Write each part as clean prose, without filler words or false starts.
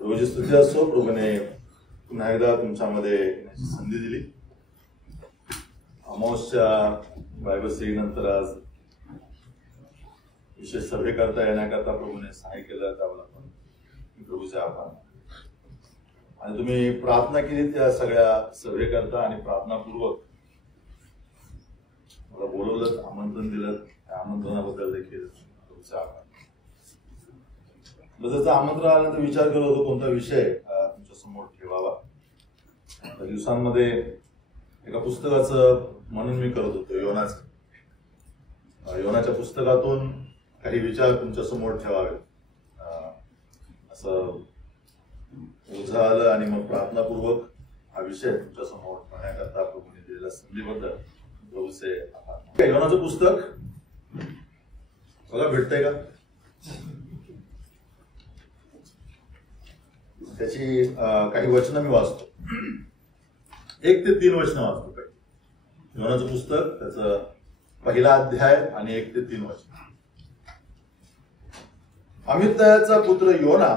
प्रभूची स्तुती असो, प्रभूने पुन्हा एकदा तुमच्यामध्ये येण्याची संधी दिली. अमावस्या बायबल स्टडी नंतर आज विशेष सभे करता येण्याकरता प्रभूने सहाय्य केलं, त्यावेळेला पण प्रभूचे आभार. आणि तुम्ही प्रार्थना केली त्या सगळ्या सभे करता आणि प्रार्थनापूर्वक मला बोलवलं, आमंत्रण दिलं, त्या आमंत्रणाबद्दल देखील प्रभूचे आभार. जसं आमंत्रण आल्यानंतर विचार करत होतो कोणता विषय तुमच्या समोर ठेवावा. त्या दिवसांमध्ये एका पुस्तकाचं म्हणून मी करत होतो, योनाच्या पुस्तकातून काही विचार तुमच्या समोर ठेवावे असं ओझं आलं. आणि मग प्रार्थनापूर्वक हा विषय तुमच्या समोर ठेवण्याकरता प्रभूने दिलेल्या संधीबद्दल प्रभूचे आभार. योनाचं पुस्तक बघा, भेटतंय का? त्याची काही वचनं मी वाचतो, 1 ते 3 वचनं वाचतो. काही योनाचं पुस्तक, त्याचं पहिला अध्याय आणि 1 ते 3 वचन. अमित्तायाचा पुत्र योना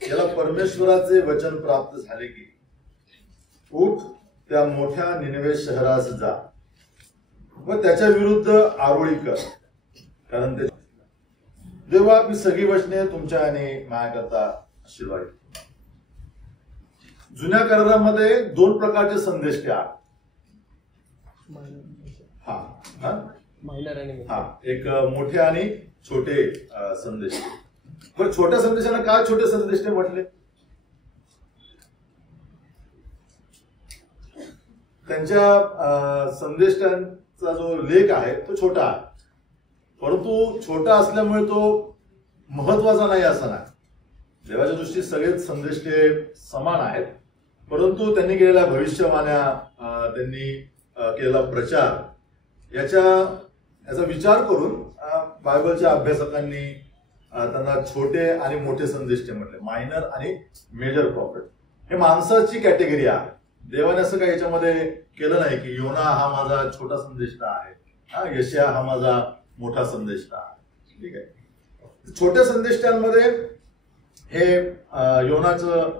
याला परमेश्वराचे वचन प्राप्त झाले की, उठ, त्या मोठ्या निनवे शहरास जा व त्याच्या विरुद्ध आरोळी कर, कारण ते देवा आपली सगळी वचने तुमच्या आणि माझ्याकरता आशीर्वाद. जुन्या करारामध्ये 2 प्रकारचे संदेश ते आहेत. एक मोठे आणि छोटे संदेश. पण छोट्या संदेशाला काय छोटे संदेश म्हटले? त्यांच्या संदेशांचा जो लेख आहे तो छोटा आहे, परंतु छोटा असल्यामुळे तो महत्वाचा नाही असं नाही. देवाच्या दृष्टीत सगळेच संदेश ते समान आहेत, परंतु त्यांनी केलेल्या भविष्यवाण्या, त्यांनी केलेला प्रचार याचा विचार करून बायबलच्या अभ्यासकांनी त्यांना छोटे आणि मोठे संदेश म्हटले, मायनर आणि मेजर प्रॉफिट. हे माणसाची कॅटेगरी आहे. देवाने असं काही याच्यामध्ये केलं नाही की योना हा माझा छोटा संदेष्टा आहे, यशया हा माझा मोठा संदेष्टा आहे. ठीक आहे, छोट्या संदेष्टांमध्ये हे योनाचं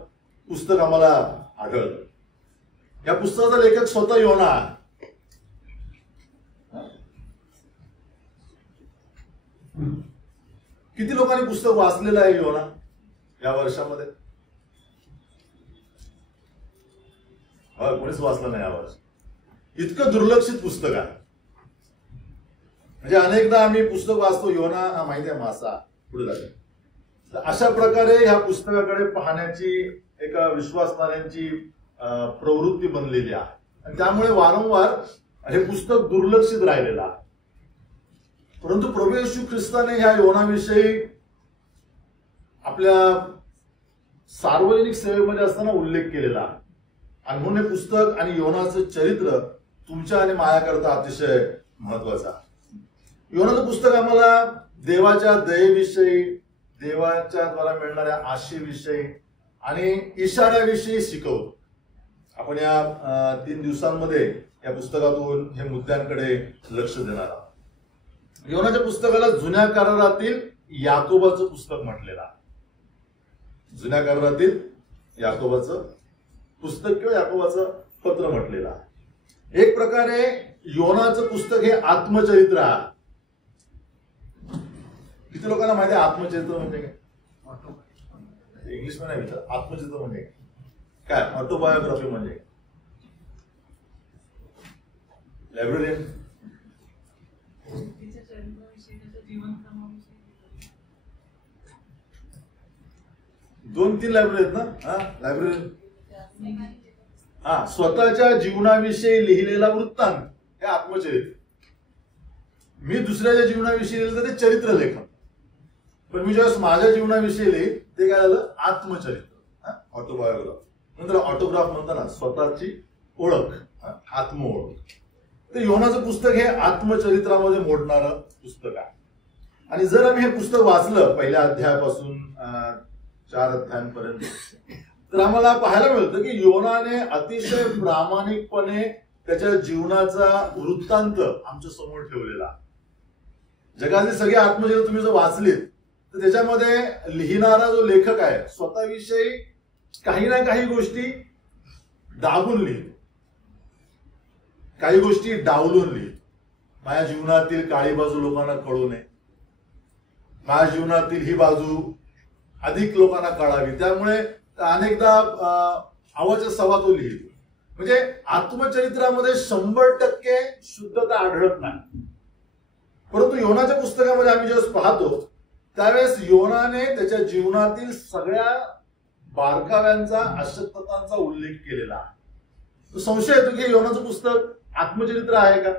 पुस्तक आम्हाला आढळलं. या पुस्तकाचा लेखक स्वतः योना आहे. किती लोकांनी पुस्तक वाचलेलं आहे योना या वर्षामध्ये? कोणीच वाचलं नाही या वर्षी. इतकं दुर्लक्षित पुस्तक आहे. म्हणजे अनेकदा आम्ही पुस्तक वाचतो, योना हा माहिती आहे मासा, पुढे जाते. अशा प्रकारे ह्या पुस्तकाकडे पाहण्याची एका विश्वासणाऱ्यांची प्रवृत्ती बनलेली आहे, आणि त्यामुळे वारंवार हे पुस्तक दुर्लक्षित राहिलेलं आहे. परंतु प्रभू येशू ख्रिस्ताने ह्या योनाविषयी आपल्या सार्वजनिक सेवेमध्ये असताना उल्लेख केलेला आहे. आणि म्हणून हे पुस्तक आणि योनाचं चरित्र तुमच्या आणि माझ्याकरता अतिशय महत्वाचं आहे. योनाचं पुस्तक आम्हाला देवाच्या दयेविषयी, देवाच्या द्वारा मिळणाऱ्या आशेविषयी आणि इशाऱ्याविषयी शिकवतो. आपण या 3 दिवसांमध्ये या पुस्तकातून हे मुद्द्यांकडे लक्ष देणार आहोत. योनाच्या पुस्तकाला जुन्या करारातील याकोबाचं पुस्तक म्हटलेलं आहे. जुन्या करारातील याकोबाचं पुस्तक किंवा याकोबाचं पत्र म्हटलेलं आहे. एक प्रकारे योनाचं पुस्तक हे आत्मचरित्र आहे. किती लोकांना माहिती आहे आत्मचरित्र म्हणजे काय? इंग्लिश मध्ये विचार, आत्मचरित्र म्हणजे काय? ऑटोबायोग्राफी म्हणजे लायब्ररी 2-3 लायब्ररी आहेत ना. लायब्ररी स्वतःच्या जीवनाविषयी लिहिलेला वृत्तांत हे आत्मचरित्र. मी दुसऱ्याच्या जीवनाविषयी लिहिलं तर ते चरित्र लेखन, पण मी ज्यावेळेस माझ्या जीवनाविषयी लिहिलं ते काय झालं? आत्मचरित्र, ऑटोबायोग्राफ. नंतर ऑटोग्राफ म्हणताना स्वतःची ओळख, आत्मओळख. तर योनाचं पुस्तक हे आत्मचरित्रामध्ये मोडणारं पुस्तक आहे. आणि जर आम्ही हे पुस्तक वाचलं पहिल्या अध्यायापासून 4 अध्यायांपर्यंत, तर आम्हाला पाहायला मिळतं की योनाने अतिशय प्रामाणिकपणे त्याच्या जीवनाचा वृत्तांत आमच्या समोर ठेवलेला. जगातली सगळी आत्मचरित्र तुम्ही जर वाचलीत तर त्याच्यामध्ये लिहिणारा जो लेखक आहे स्वतःविषयी काही ना काही गोष्टी दाबून लिहितो, काही गोष्टी डावलून लिहितो. माझ्या जीवनातील काळी बाजू लोकांना कळू नये, माझ्या जीवनातील ही बाजू अधिक लोकांना कळावी, त्यामुळे अनेकदा आवाज सवा तो लिहितो. म्हणजे आत्मचरित्रामध्ये 100% शुद्धता आढळत नाही. परंतु योनाच्या पुस्तकामध्ये आम्ही ज्यावेळेस पाहतो त्यावेळेस योनाने त्याच्या जीवनातील सगळ्या बारकाव्यांचा, अशक्ततांचा उल्लेख केलेला आहे. संशय येतो की योनाचं पुस्तक आत्मचरित्र आहे का?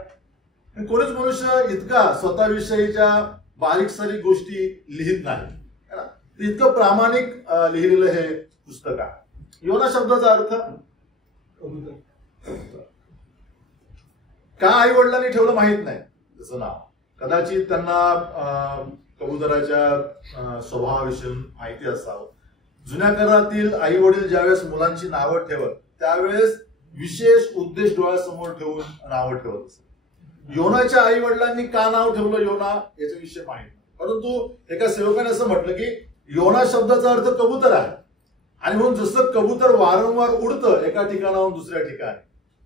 कोणीच मनुष्य इतका स्वतःविषयीच्या बारीक सारीक गोष्टी लिहित नाही. इतकं प्रामाणिक लिहिलेलं हे पुस्तक आहे. योना शब्दाचा अर्थ का आई वडिलांनी ठेवलं माहित नाही त्याचं नाव. कदाचित त्यांना कबुतराच्या स्वभावाविषयी माहिती असावं. जुन्या काळातील आई वडील ज्यावेळेस मुलांची नावं ठेवत त्यावेळेस विशेष उद्देश डोळ्यासमोर ठेवून नावं ठेवत असत. योनाच्या आई वडिलांनी का नाव ठेवलं योना याचा विषय माहित नाही. परंतु एका सेवकाने असं म्हटलं की योना शब्दाचा अर्थ कबूतर आहे, आणि म्हणून जसं कबूतर वारंवार उडतं एका ठिकाणाहून दुसऱ्या ठिकाणी,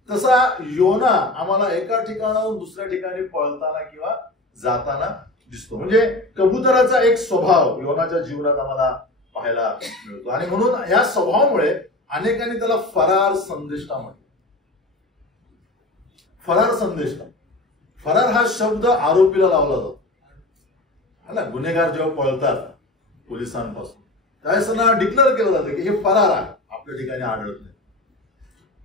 तसा योना आम्हाला एका ठिकाणाहून दुसऱ्या ठिकाणी पळताना किंवा जाताना दिसतो. म्हणजे कबुतराचा एक स्वभाव योनाच्या जीवनात आम्हाला पाहायला मिळतो. आणि म्हणून या स्वभावामुळे अनेकांनी त्याला फरार संदेष्टा म्हटलं. फरार संदेष्टा, फरार हा शब्द आरोपीला लावला जातो ना. गुन्हेगार जेव्हा पळतात पोलिसांपासून त्यावेळेस त्यांना डिक्लेअर केलं जातं की हे फरार आहे, आपल्या ठिकाणी आढळत नाही.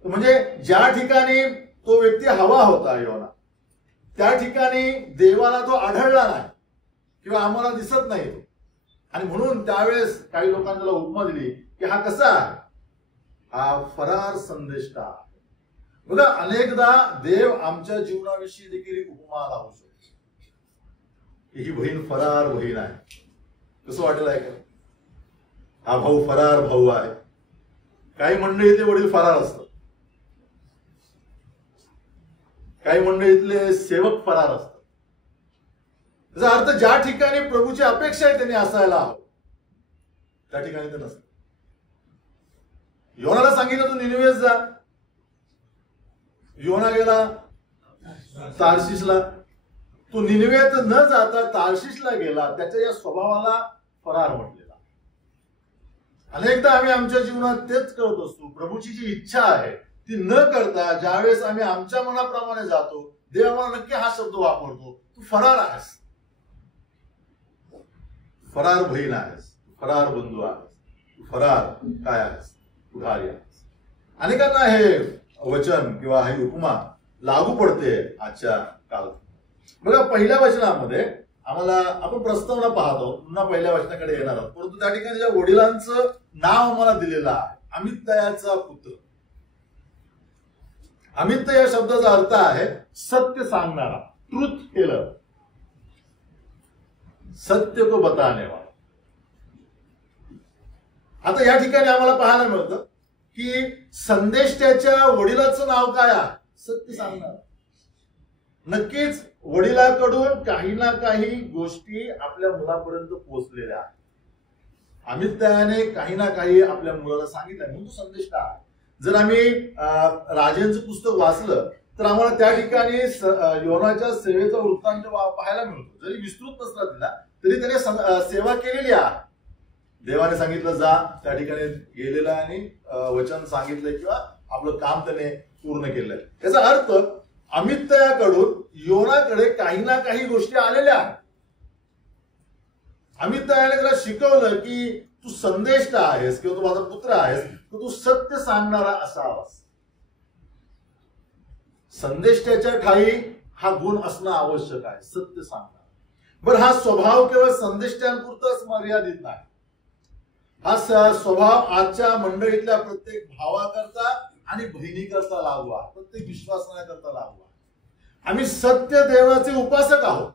म्हणजे ज्या ठिकाणी तो व्यक्ती हवा होता योना, त्या ठिकाणी देवाला तो आढळला नाही किंवा आम्हाला दिसत नाही तो. आणि म्हणून त्यावेळेस काही लोकांनी त्याला उपमा दिली की हा कसा आहे, हा फरार संदेष्टा. बघा, अनेकदा देव आमच्या जीवनाविषयी देखील उपमा लावू शकतो. ही बहीण फरार बहीण आहे, कसं वाटेल आहे का? हा भाऊ फरार भाऊ आहे. काही मंडळीतले वडील फरार असतात, काही मंडळीतले सेवक फरार असतात. त्याचा अर्थ ज्या ठिकाणी प्रभूची अपेक्षा आहे त्यांनी असायला हवं त्या ठिकाणी ते नसतं. योनाला सांगितलं तू निनिवेत जा, योना गेला तार्शिशला. तो निनिवेत न जाता तार्शिशला गेला, त्याच्या या स्वभावाला फरार म्हटलेला. अनेकदा आम्ही आमच्या जीवनात तेच करत असतो. प्रभूची जी इच्छा आहे ती न करता ज्यावेळेस आम्ही आमच्या मनाप्रमाणे जातो, देव आम्हाला नक्की हा शब्द वापरतो, तू फरार आहेस, फरार बहीण आहेस, फरार बंधू आहेस, तू फरार काय आहेस, पुढारी आहेस. अनेकांना हे वचन किंवा ही उपमा लागू पडते आजच्या काळात. बघा, पहिल्या वचनामध्ये आम्हाला, आपण प्रस्तावना पाहतो, पुन्हा पहिल्या वचनाकडे येणार आहोत, परंतु त्या ठिकाणी ज्या वडिलांचं नाव आम्हाला दिलेलं आहे, अमित्तयाचा पुत्र. अमित्त या शब्दाचा अर्थ आहे सत्य सांगणारा, ट्रुथ टेलर, सत्य को बताने वाला. आता या ठिकाणी आम्हाला पाहायला मिळतं की संदेष्टाच्या वडिलाचं नाव काय आहे, सत्य सांगणारा. नक्कीच वडिलाकडून काही ना काही गोष्टी आपल्या मुलापर्यंत पोहोचलेल्या आहेत. अमित्तयाने काही ना काही आपल्या मुलाला सांगितलं म्हणून तो संदेष्टा आहे. जर आम्ही राजेंचं पुस्तक वाचलं तर आम्हाला त्या ठिकाणी योनाच्या सेवेचा वृत्तांत पाहायला मिळतो. जरी विस्तृत नसला दिला तरी त्याने सेवा केलेली आहे. देवाने सांगितलं जा, त्या ठिकाणी गेलेला आणि वचन सांगितलंय किंवा आपलं काम त्याने पूर्ण केलंय. याचा अर्थ अमित्तयाकडून योनाकडे काही ना काही गोष्टी आलेल्या आहेत. अमित्तयाने त्याला शिकवलं की तू संदेष्टा आहेस किंवा तू माझा पुत्र आहेस, तर तू सत्य सांगणारा असावास. संदेष्टाच्या ठाई हा गुण असणं आवश्यक आहे, सत्य सांगणारा. बरं, हा स्वभाव केवळ संदेष्टांपुरताच मर्यादित नाही. हा स्वभाव आजच्या मंडळीतल्या प्रत्येक भावाकरता आणि बहिणीकरता लागू आहे, प्रत्येक विश्वासणाऱ्याकरता लागू आहे. आम्ही सत्य देवाचे उपासक आहोत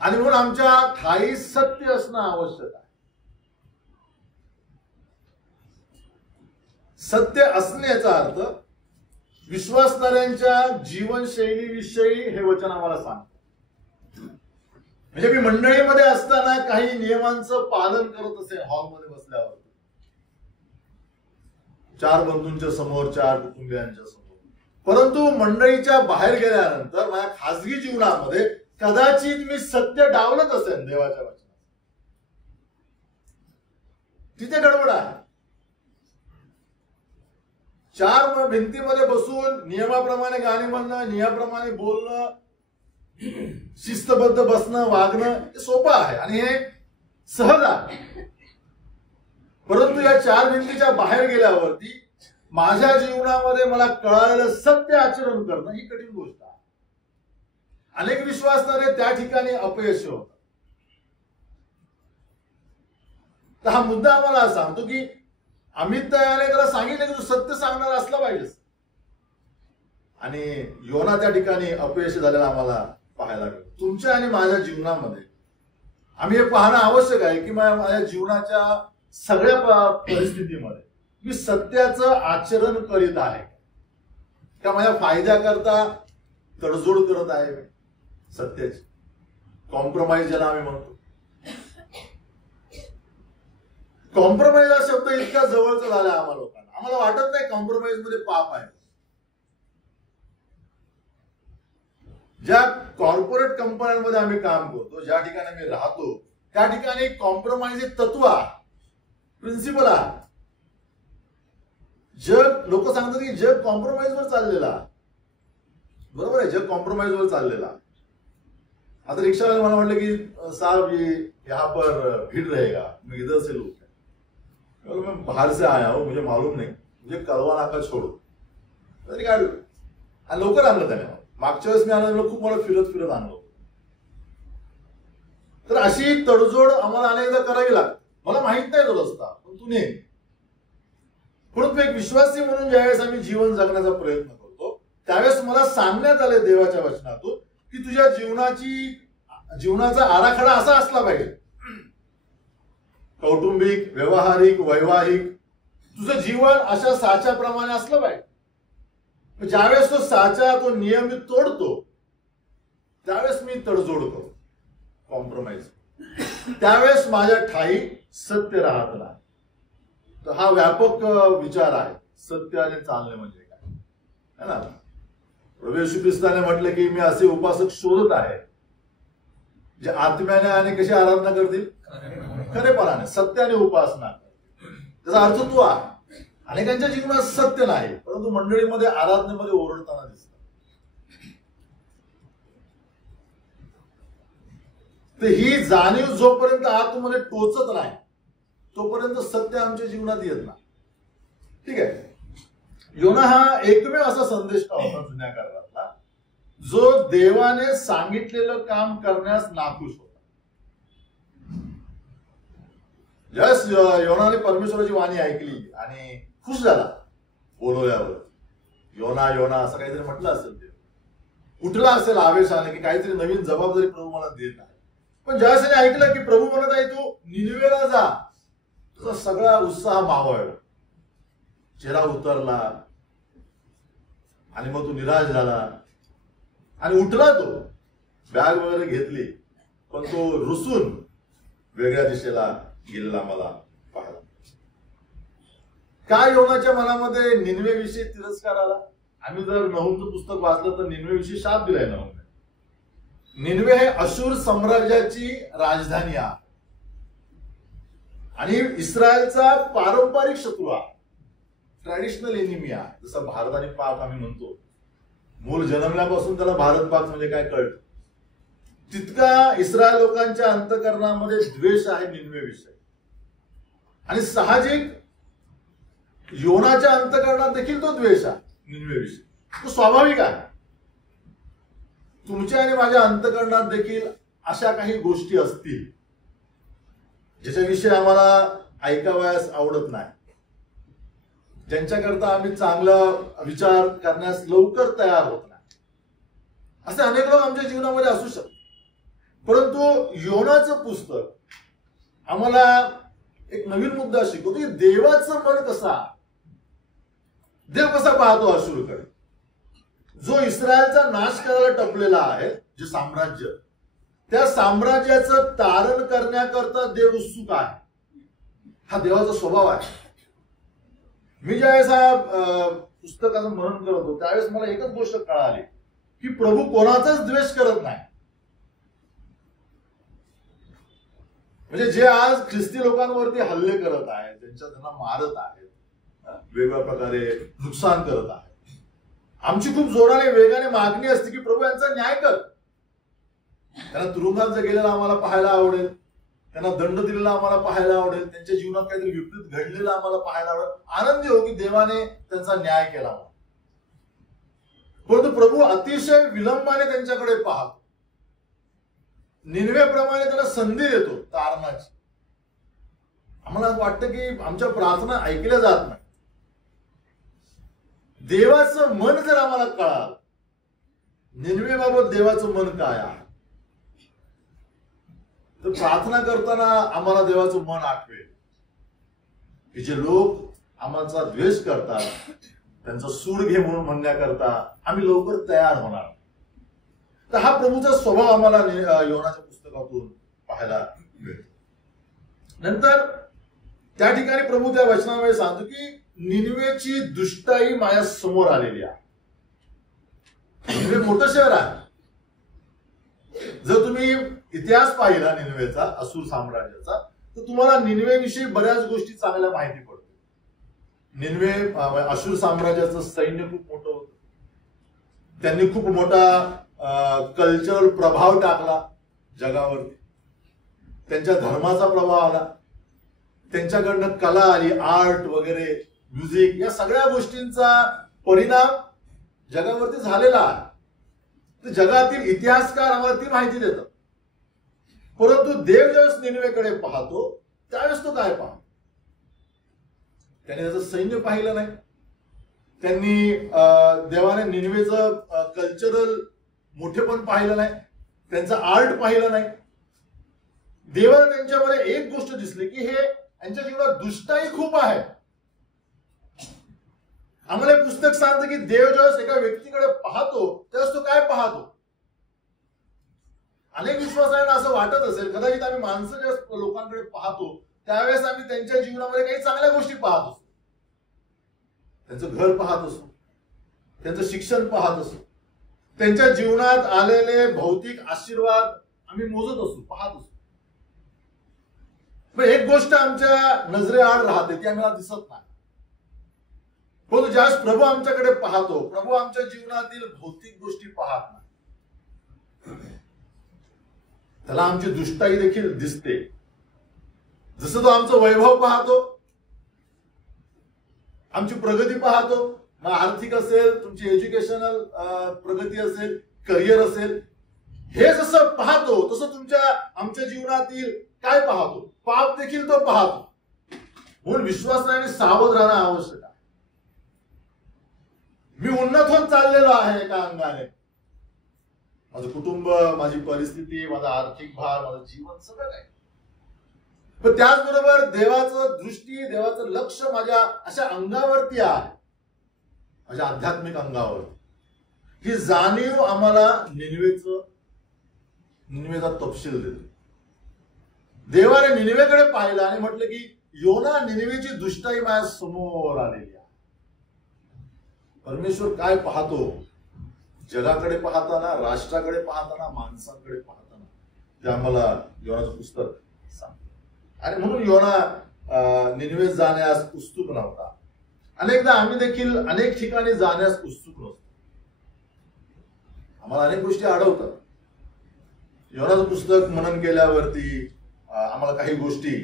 आणि म्हणून आमच्या ठाई सत्य असणं आवश्यक आहे. सत्य असण्याचा अर्थ विश्वासणाऱ्यांच्या जीवनशैलीविषयी हे वचन आम्हाला सांगतं. म्हणजे मी मंडळीमध्ये असताना काही नियमांचं पालन करत असेल, हॉलमध्ये बसल्यावर 4 बंधूंच्या समोर, 4 कुटुंबियांच्या समोर. परंतु मंडळीच्या बाहेर गेल्यानंतर माझ्या खासगी जीवनामध्ये कदाचित मी सत्य डावलत असेल देवाच्या वचनात. तिथे गडबड आहे. 4 भिंतीमध्ये बसून नियमाप्रमाणे गाणी म्हणणं, नियमाप्रमाणे बोलणं, शिस्तबद्ध बसणं, वागणं हे सोपं आहे आणि हे सहज आहे. परंतु या 4 भिंतीच्या बाहेर गेल्यावरती माझ्या जीवनामध्ये मला कळालेलं सत्य आचरण करणं ही कठीण गोष्ट आहे. अनेक विश्वासणारे त्या ठिकाणी अपयशी होतात. तर हा मुद्दा आम्हाला सांगतो की अमित दयाने त्याला सांगितलं की तू सत्य सांगणार असला पाहिजे. आणि योना त्या ठिकाणी अपयशी झालेला आम्हाला पाहायला मिळतो. तुमच्या आणि माझ्या जीवनामध्ये आम्ही हे पाहणं आवश्यक आहे की माझ्या जीवनाच्या सगळ्या परिस्थितीमध्ये मी सत्याचं आचरण करीत आहे का? माझ्या फायद्याकरता तडजोड करत आहे सत्याची, कॉम्प्रोमाइज ज्याला आम्ही म्हणतो. कॉम्प्रोमाइज हा शब्द इतका जवळचा झाला आम्हाला लोकांना. आम्हाला वाटत नाही कॉम्प्रोमाइज मध्ये पाप आहे. ज्या कॉर्पोरेट कंपन्यांमध्ये आम्ही काम करतो, ज्या ठिकाणी आम्ही राहतो, त्या ठिकाणी कॉम्प्रोमाइज हे तत्व आहे, प्रिन्सिपल आहे. जग, लोक सांगतात की जग कॉम्प्रोमाइज वर चाललेला. बरोबर आहे, जग कॉम्प्रोमाइज वर चाललेला. आता रिक्षावाले मला म्हटलं की साहब ये यहाँ पर भीड़ रहेगा, मैं इधर से लोग मैं बाहर से आया हूं, मुझे मालूम नहीं, मुझे कलवा नाका छोड़ो. लवकर आणलं त्याने. मागच्या वेळेस मी आणलं, खूप मला फिरत फिरत आणलं. तर अशी तडजोड आम्हाला अनेकदा करावी लागते. मला माहित नाही तो रस्ता, पण तू ने. परंतु एक विश्वासी म्हणून ज्यावेळेस आम्ही जीवन जगण्याचा प्रयत्न करतो, त्यावेळेस मला सांगण्यात आले देवाच्या वचनातून की तुझ्या जीवनाचा आराखडा असा असला पाहिजे. कौटुंबिक, व्यवहारिक, वैवाहिक तुझं जीवन अशा साच्याप्रमाणे असलं पाहिजे. ज्यावेळेस तो साचा, तो नियम मी तोडतो, त्यावेळेस मी तडजोड करतो, कॉम्प्रोमाइज. त्यावेळेस माझ्या ठाई सत्य राहत नाही. तर हा व्यापक विचार आहे, सत्याने चालणे म्हणजे काय, है ना. प्रभू येशू ख्रिस्ताने म्हटलं की मी असे उपासक शोधत आहे जे आत्म्याने आणि कशी आराधना करतील, खरेपणाने, सत्याने उपासना. त्याचा अर्थ तो आहे. अनेकांच्या जीवनात सत्य नाही, परंतु मंडळीमध्ये आराधनेमध्ये ओरडताना दिसतात. तर ही जाणीव जोपर्यंत आतमध्ये टोचत नाही, तोपर्यंत सत्य आमच्या जीवनात येत नाही. ठीक आहे. योना हा एकमेव असा संदेश होता जुन्या काळातला जो देवाने सांगितलेलं काम करण्यास नाखुश होता. ज्यावेळेस योनाने परमेश्वराची वाणी ऐकली आणि खुश झाला, बोलवल्यावर योना योना असं काहीतरी म्हटलं असेल, ते उठला असेल आवेशाने की काहीतरी नवीन जबाबदारी प्रभू मला देत आहे. पण ज्यावेळेस त्याने ऐकलं की प्रभू म्हणत आहे तू निनिवेला जा, तुझा सगळा उत्साह मावळला, चेहरा उतरला आणि मग तो निराश झाला आणि उठला. तो बॅग वगैरे घेतली, पण तो रुसून वेगळ्या दिशेला गेलेला मला पाहिला. काय योनाच्या मनामध्ये निनवेविषयी तिरस्कार आला. आम्ही जर नहूमचं पुस्तक वाचलं तर निनवेविषयी शाप दिलाय नहूमने. निनवे हे अशूर साम्राज्याची राजधानी आहे आणि इस्रायलचा पारंपरिक शत्रू आहे, ट्रॅडिशनल एनिमी आहे. जसं भारत आणि पाक आम्ही म्हणतो, मूल जन्मल्यापासून त्याला भारत पाक म्हणजे काय कळतं, तितका इस्रायल लोकांच्या अंतःकरणामध्ये द्वेष आहे निनवेविषयी. आणि साहजिक योनाच्या अंतःकरणात देखील तो द्वेष आहे निनवेविषयी. तो स्वाभाविक आहे. तुमच्या आणि माझ्या अंतःकरणात देखील अशा काही गोष्टी असतील ज्याच्याविषयी आम्हाला ऐकावयास आवडत नाही, ज्यांच्याकरता आम्ही चांगला विचार करण्यास लवकर तयार होत नाही. असे अनेक लोक आमच्या जीवनामध्ये असू शकतात. परंतु योनाचं पुस्तक आम्हाला एक नवीन मुद्दा शिकवतो की देवाचं मन कसा, देव कसा पाहतो अशूरकडे. जो इस्रायलचा नाश करायला टपलेला आहे, जे साम्राज्य, त्या साम्राज्याचं तारण करण्याकरता देव उत्सुक आहे. हा देवाचा स्वभाव आहे. मी ज्यावेळेस पुस्तकाचं मनन करत होतो त्यावेळेस मला एकच गोष्ट कळाली की प्रभू कोणाचाच द्वेष करत नाही. म्हणजे जे आज ख्रिस्ती लोकांवरती हल्ले करत आहेत, त्यांना मारत आहेत, वेगवेगळ्या प्रकारे नुकसान करत आहेत, आमची खूप जोराने वेगाने मागणी असते की प्रभू यांचा न्याय कर. त्यांना तुरुंगात गेलेला आम्हाला पाहायला आवडेल, त्यांना दंड दिलेला आम्हाला पाहायला आवडेल, त्यांच्या जीवनात काहीतरी विपरीत घडलेलं आम्हाला पाहायला आवडेल, आनंदी हो की देवाने त्यांचा न्याय केला. परंतु प्रभू अतिशय विलंबाने त्यांच्याकडे पाहतो. निनवेप्रमाणे त्यांना संधी देतो तारणाची. आम्हाला वाटतं की आमच्या प्रार्थना ऐकल्या जात नाही. देवाचं मन जर आम्हाला कळालं, निनवेबाबत देवाचं मन काय आहे, तर प्रार्थना करताना आम्हाला देवाचं मन आठवेल की जे लोक आमचा द्वेष करतात त्यांचा सूड घे म्हणून म्हणण्याकरता आम्ही लवकर तयार होणार. तर हा प्रभूचा स्वभाव आम्हाला योनाच्या पुस्तकातून पाहायला मिळतो. नंतर त्या ठिकाणी प्रभू त्या वचनामध्ये सांगतो की निनवेची दुष्टाई माझ्या समोर आलेली आहे. निनवे मोठं शहर आहे. जर तुम्ही इतिहास पाहिला निनवेचा, असूर साम्राज्याचा, तर तुम्हाला निनवेविषयी बऱ्याच गोष्टी चांगल्या माहिती पडतात. निनवे असूर साम्राज्याचं सैन्य खूप मोठं होतं. त्यांनी खूप मोठा कल्चरल प्रभाव टाकला जगावरती. त्यांच्या धर्माचा प्रभाव आला, त्यांच्याकडनं कला आली, आर्ट वगैरे, म्युझिक, या सगळ्या गोष्टींचा परिणाम जगावरती झालेला आहे. तर जगातील इतिहासकार आम्हाला ती माहिती देतात. परंतु देव ज्यावेळेस निनवेकडे पाहतो त्यावेळेस तो काय पाहतो? त्याने त्याचं सैन्य पाहिलं नाही. त्यांनी देवाने निनवेचं कल्चरल मोठेपण पाहिलं नाही, त्यांचं आर्ट पाहिलं नाही. देवाला त्यांच्यामध्ये एक गोष्ट दिसली की हे यांच्या जीवनात दुष्टाई खूप आहे. आम्हाला पुस्तक सांगतं की देव ज्यावेळेस एका व्यक्तीकडे पाहतो त्यावेळेस तो काय पाहतो? अनेक विश्वासांना असं वाटत असेल कदाचित आम्ही माणसं ज्या लोकांकडे पाहतो त्यावेळेस आम्ही त्यांच्या जीवनामध्ये काही चांगल्या गोष्टी पाहत असतो. त्यांचं घर पाहत असतो, त्यांचं शिक्षण पाहत असतो, त्यांच्या जीवनात आलेले भौतिक आशीर्वाद आम्ही मोजत असतो, पाहत असतो. पण एक गोष्ट आमच्या नजरेआड राहते ती आम्हाला दिसत नाही. परंतु ज्यावेळेस प्रभू आमच्याकडे पाहतो, प्रभू आमच्या जीवनातील भौतिक गोष्टी पाहत नाही, त्याला आमची दुष्टाई देखील दिसते. जसं तो आमचं वैभव पाहतो, आमची प्रगती पाहतो, मग आर्थिक असेल, तुमची एज्युकेशनल प्रगती असेल, करिअर असेल, हे जसं पाहतो तसं आमच्या जीवनातील काय पाहतो? पाप देखील तो पाहतो. म्हणून विश्वासाने सावध राहणं आवश्यक आहे. मी उन्नत होत चाललेलो आहे एका अंगाने. माझं कुटुंब, माझी परिस्थिती, माझा आर्थिक भार, माझं जीवन सगळं काही. पण त्याचबरोबर देवाचं दृष्टी, देवाचं लक्ष माझ्या अशा अंगावरती आहे, माझ्या आध्यात्मिक अंगावर. ही जाणीव आम्हाला निनवेचा तपशील देतो. देवाने निनवेकडे पाहिलं आणि म्हटलं की योना, निनवेची दुष्टाई माझ्या समोर आलेली आहे. परमेश्वर काय पाहतो? जगाकडे पाहताना, राष्ट्राकडे पाहताना, माणसांकडे पाहताना, ते आम्हाला योनाचं पुस्तक सांगतं. आणि म्हणून योना निनवेत जाण्यास उत्सुक नव्हता. अनेकदा आम्ही देखील अनेक ठिकाणी जाण्यास उत्सुक नसतो. आम्हाला अनेक गोष्टी आढळतात. योनाचं पुस्तक मनन केल्यावरती आम्हाला काही गोष्टी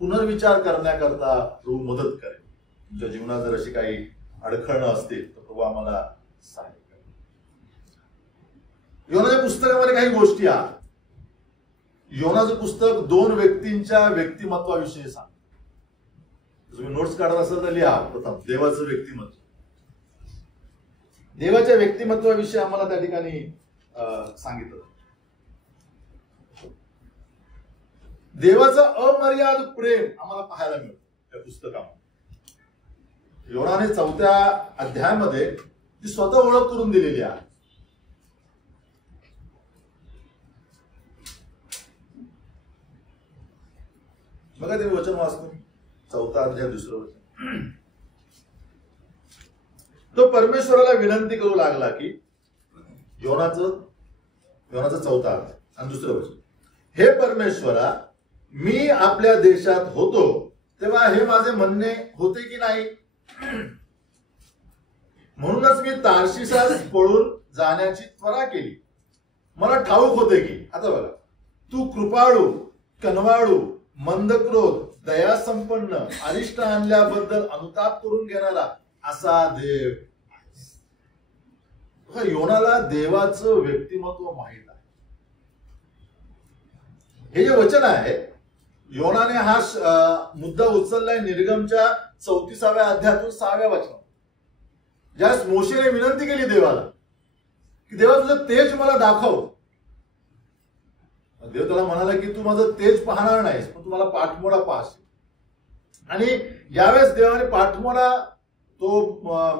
पुनर्विचार करण्याकरता प्रभू मदत करेल. तुमच्या जीवनात जर अशी काही अडखळणं असतील तर प्रभू आम्हाला सहाय्य करेल. योनाच्या पुस्तकामध्ये काही गोष्टी आहेत. योनाचं पुस्तक दोन व्यक्तींच्या व्यक्तिमत्वाविषयी सांगतं. तुम्ही नोट्स काढत असाल तर लिहा. प्रथम देवाचं व्यक्तिमत्व. देवाच्या व्यक्तिमत्वाविषयी आम्हाला त्या ठिकाणी सांगितलं. देवाचं अमर्याद प्रेम आम्हाला पाहायला मिळतं त्या पुस्तकामध्ये. योनाने 4थ्या अध्यायामध्ये ती स्वतः ओळख करून दिलेली आहे. बघा ते वचन वाचतो, 4था अध्याय 2रं वचन. तो परमेश्वराला विनंती करू लागला की योनाचा 4था अध्याय आणि 2रं वचन, हे परमेश्वरा, मी आपल्या देशात होतो तेव्हा हे माझे म्हणणे होते की नाही? म्हणूनच मी तार्शिशास पळून जाण्याची त्वरा केली. मला ठाऊक होते की, आता बघा, तू कृपाळू, कनवाळू, मंदक्रोध, दयासंपन्न, अरिष्ट आणल्याबद्दल अनुताप करून घेणारा असा देव. योनाला देवाचं व्यक्तिमत्व माहित आहे. हे जे वचन आहे, योनाने हा मुद्दा उचललाय निर्गमच्या 34व्या अध्यायातून 6व्या वचनात, ज्यास मोशेने विनंती केली देवाला की देवा तुझं तेज मला दाखव. देव त्याला म्हणाला की तू माझं तेज पाहणार नाहीस, पण तू मला पाठमोडा पाहशील. आणि यावेळेस देवाने पाठमोडा तो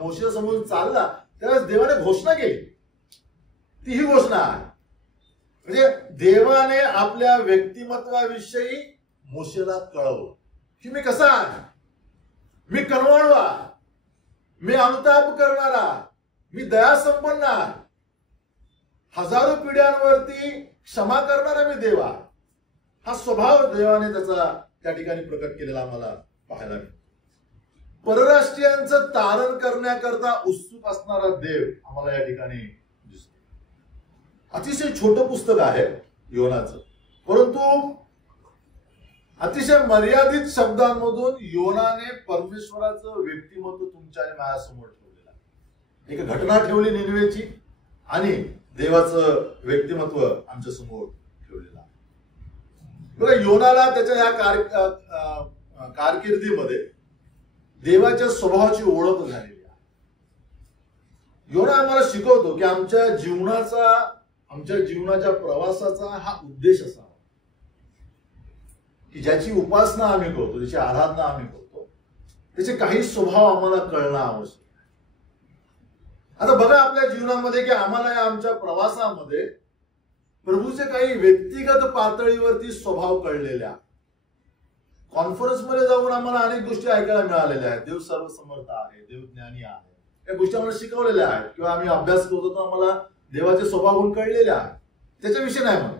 मोशे समोर चालला त्यावेळेस देवाने घोषणा केली. ती ही घोषणा आहे, म्हणजे देवाने आपल्या व्यक्तिमत्वाविषयी मोशेला कळवलं की मी कसा आहे, मी कनवाळू आहे, मी अनुताप करणारा, मी दयासंपन्न आहे, हजारो पिढ्यांवरती क्षमा करणारा मी देवा. हा स्वभाव देवाने त्याचा त्या ठिकाणी प्रकट केलेला आम्हाला पाहायला मिळतो. परराष्ट्रीयांचं तारण करण्याकरता उत्सुक असणारा देव आम्हाला या ठिकाणी दिसतो. अतिशय छोटं पुस्तक आहे योनाचं, परंतु अतिशय मर्यादित शब्दांमधून योनाने परमेश्वराचं व्यक्तिमत्व तुमच्या आणि माझ्यासमोर ठेवलेलं आहे. एक घटना ठेवली निनवेची आणि देवाचं व्यक्तिमत्व आमच्या समोर ठेवलेलं आहे. बघा, योनाला त्याच्या ह्या कारकिर्दीमध्ये देवाच्या स्वभावाची ओळख झालेली आहे. योना आम्हाला शिकवतो की आमच्या जीवनाच्या प्रवासाचा हा उद्देश असावा की ज्याची उपासना आम्ही करतो, ज्याची आराधना आम्ही करतो, त्याचे काही स्वभाव आम्हाला कळणं आवश्यक आहे. आता बघा आपल्या जीवनामध्ये की आम्हाला या आमच्या प्रवासामध्ये प्रभूचे काही व्यक्तिगत पातळीवरती स्वभाव कळलेले आहेत. कॉन्फरन्समध्ये जाऊन आम्हाला अनेक गोष्टी ऐकायला मिळालेल्या आहेत. देव सर्वसमर्थ आहे, देव ज्ञानी आहे, या गोष्टी आम्हाला शिकवलेल्या आहेत, किंवा आम्ही अभ्यास करतो तर आम्हाला देवाचे स्वभाव गुण कळलेले आहेत. त्याच्याविषयी नाही म्हणत.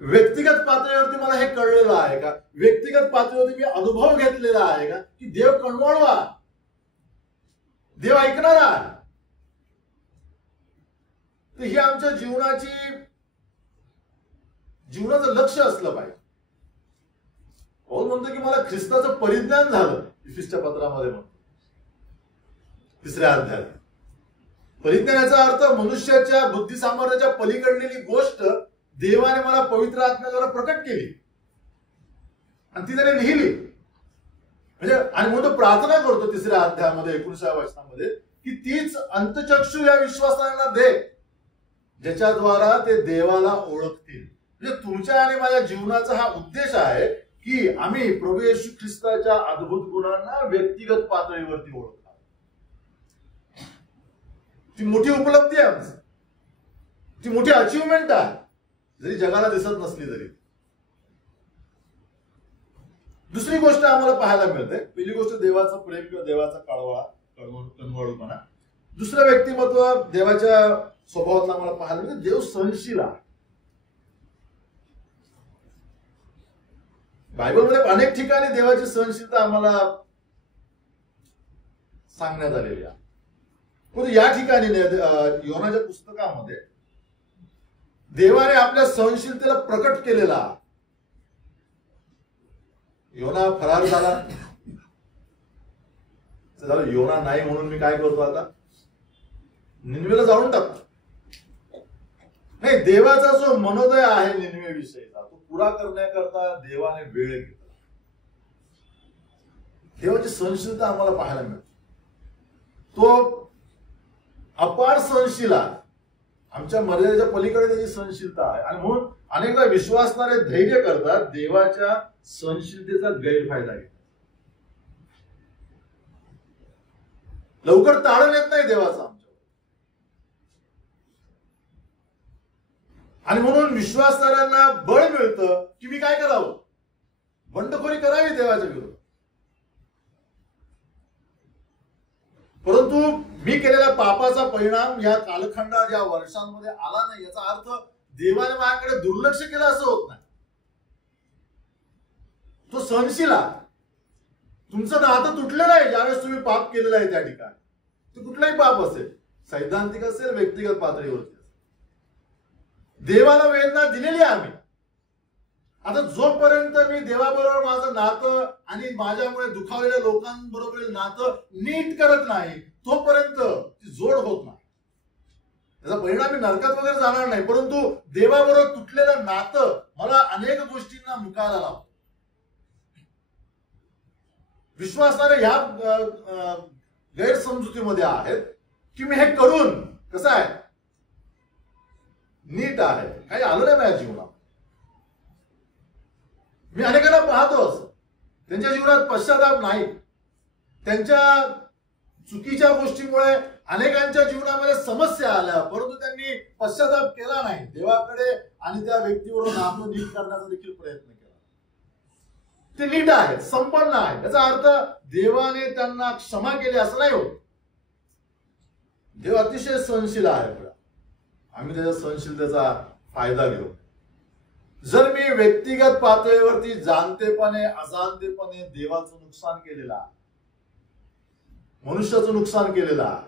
व्यक्तिगत पातळीवरती मला हे कळलेलं आहे का? व्यक्तिगत पातळीवरती मी अनुभव घेतलेला आहे का की देव कणवाळू आहे, देव ऐकणारा आहे? तर ही आमच्या जीवनाचं लक्ष असलं पाहिजे. पौल म्हणतो की मला ख्रिस्ताचं परिज्ञान झालं, इफिसच्या पत्रामध्ये म्हणतो 3ऱ्या अध्यायात. परिज्ञानाचा अर्थ मनुष्याच्या बुद्धी सामर्थ्याच्या पलीकडलेली गोष्ट देवाने मला पवित्र आत्म्याद्वारे प्रकट केली आणि ती त्याने लिहिली. म्हणजे आणि म्हणून प्रार्थना करतो 3ऱ्या अध्यायामध्ये 19व्या वचनामध्ये की तीच अंतचक्षु या विश्वासाला दे ज्याच्याद्वारा ते देवाला ओळखतील. म्हणजे तुमच्या आणि माझ्या जीवनाचा हा उद्देश आहे की आम्ही प्रभू येशू ख्रिस्ताच्या अद्भुत गुणांना व्यक्तिगत पातळीवरती ओळखावं. ती मोठी उपलब्धी आहे आमची, ती मोठी अचिव्हमेंट आहे, जरी जगाला दिसत नसली तरी. दुसरी गोष्ट आम्हाला पाहायला मिळते. पहिली गोष्ट देवाचं प्रेम किंवा देवाचा कणवाळूपणा. दुसरं व्यक्तिमत्व देवाच्या स्वभावातलं आम्हाला पाहायला मिळते, देव सहनशील आहे. बायबलमध्ये अनेक ठिकाणी देवाची सहनशीलता आम्हाला सांगण्यात आलेली आहे. पण या ठिकाणी योनाच्या पुस्तकामध्ये देवाने आपल्या सहनशीलतेला प्रकट केलेला. योना फरार झाला, योना नाही म्हणून मी काय करतो आता, निनवेला जाळून टाकतो. नाही, देवाचा जो मनोदय आहे निनवे विषयीचा तो पुरा करण्याकरता देवाने वेळ घेतला. देवाची सहनशीलता आम्हाला पाहायला मिळते. तो अपार सहनशील आहे, आमच्या मर्यादेच्या पलीकडे त्याची सहनशीलता आहे. आणि म्हणून अनेकदा विश्वासणारे धैर्य करतात, देवाच्या सहनशीलतेचा गैरफायदा घेतात. लवकर ताळण येत नाही देवाचा आमच्यावर. आणि म्हणून विश्वासणाऱ्यांना बळ मिळतं की मी काय करावं, बंडखोरी करावी देवाच्या विरोधात. परंतु मी केलेल्या पापाचा परिणाम या कालखंडात या वर्षांमध्ये आला नाही, याचा अर्थ देवाने माझ्याकडे दुर्लक्ष केलं असं होत नाही. तो सहनशील आहे. तुमचं नातं तुटलेलं आहे ज्यावेळेस तुम्ही पाप केलेलं आहे त्या ठिकाणी. ते कुठलाही पाप असेल, सैद्धांतिक असेल, व्यक्तिगत पातळीवरती असेल, देवाला वेदना दिलेली आहे आम्ही. आता जोपर्यंत मी देवाबरोबर माझं नातं आणि माझ्यामुळे दुखावलेल्या लोकांबरोबर नातं नीट करत नाही, तोपर्यंत ती जोड होत नाही. त्याचा परिणाम मी नरकात वगैरे जाणार नाही, परंतु देवाबरोबर तुटलेलं नातं मला अनेक गोष्टींना मुकायला लावतं. विश्वासाने ह्या गैरसमजुतीमध्ये आहेत की मी हे करून कसं आहे नीट आहे, काही आलं नाही माझ्या जीवनात. मी अनेकांना पाहतो असं, त्यांच्या जीवनात पश्चाताप नाही. त्यांच्या चुकीच्या गोष्टीमुळे अनेकांच्या जीवनामध्ये समस्या आल्या, परंतु त्यांनी पश्चाताप केला नाही. देवाकडे आणि त्या व्यक्तीबरोबर नातं नीट करण्याचा देखील प्रयत्न केला. ते नीट आहेत, संपन्न आहे. याचा अर्थ देवाने त्यांना क्षमा केली असं नाही होत. देव अतिशय सहनशील आहे. आम्ही त्याच्या सहनशीलतेचा फायदा घेऊ. जर मी व्यक्तिगत पातळीवरती जाणतेपणे अजाणतेपणे देवाचं नुकसान केलेलं आहे, मनुष्याचं नुकसान केलेलं आहे,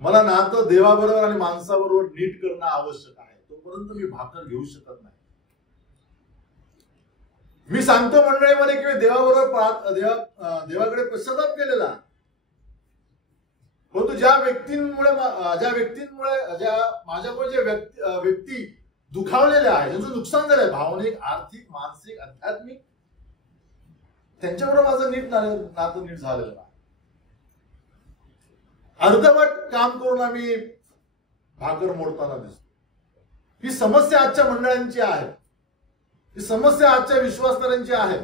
मला नातं देवाबरोबर आणि माणसाबरोबर नीट करणं आवश्यक आहे, तोपर्यंत मी भाकर घेऊ शकत नाही. मी सांगतो मंडळीमध्ये की देवाबरोबर देवाकडे पश्चाताप केलेला, परंतु ज्या व्यक्तींमुळे माझ्यामुळे जे व्यक्ती दुखावलेल्या आहे, ज्यांचं नुकसान झालंय भावनिक, आर्थिक, मानसिक, आध्यात्मिक, त्यांच्याबरोबर माझं नातं नीट झालेलं आहे. अर्धवट काम करून आम्ही भाकर मोडताना दिसतो. ही समस्या आजच्या मंडळांची आहे, ही समस्या आजच्या विश्वासदारांची आहे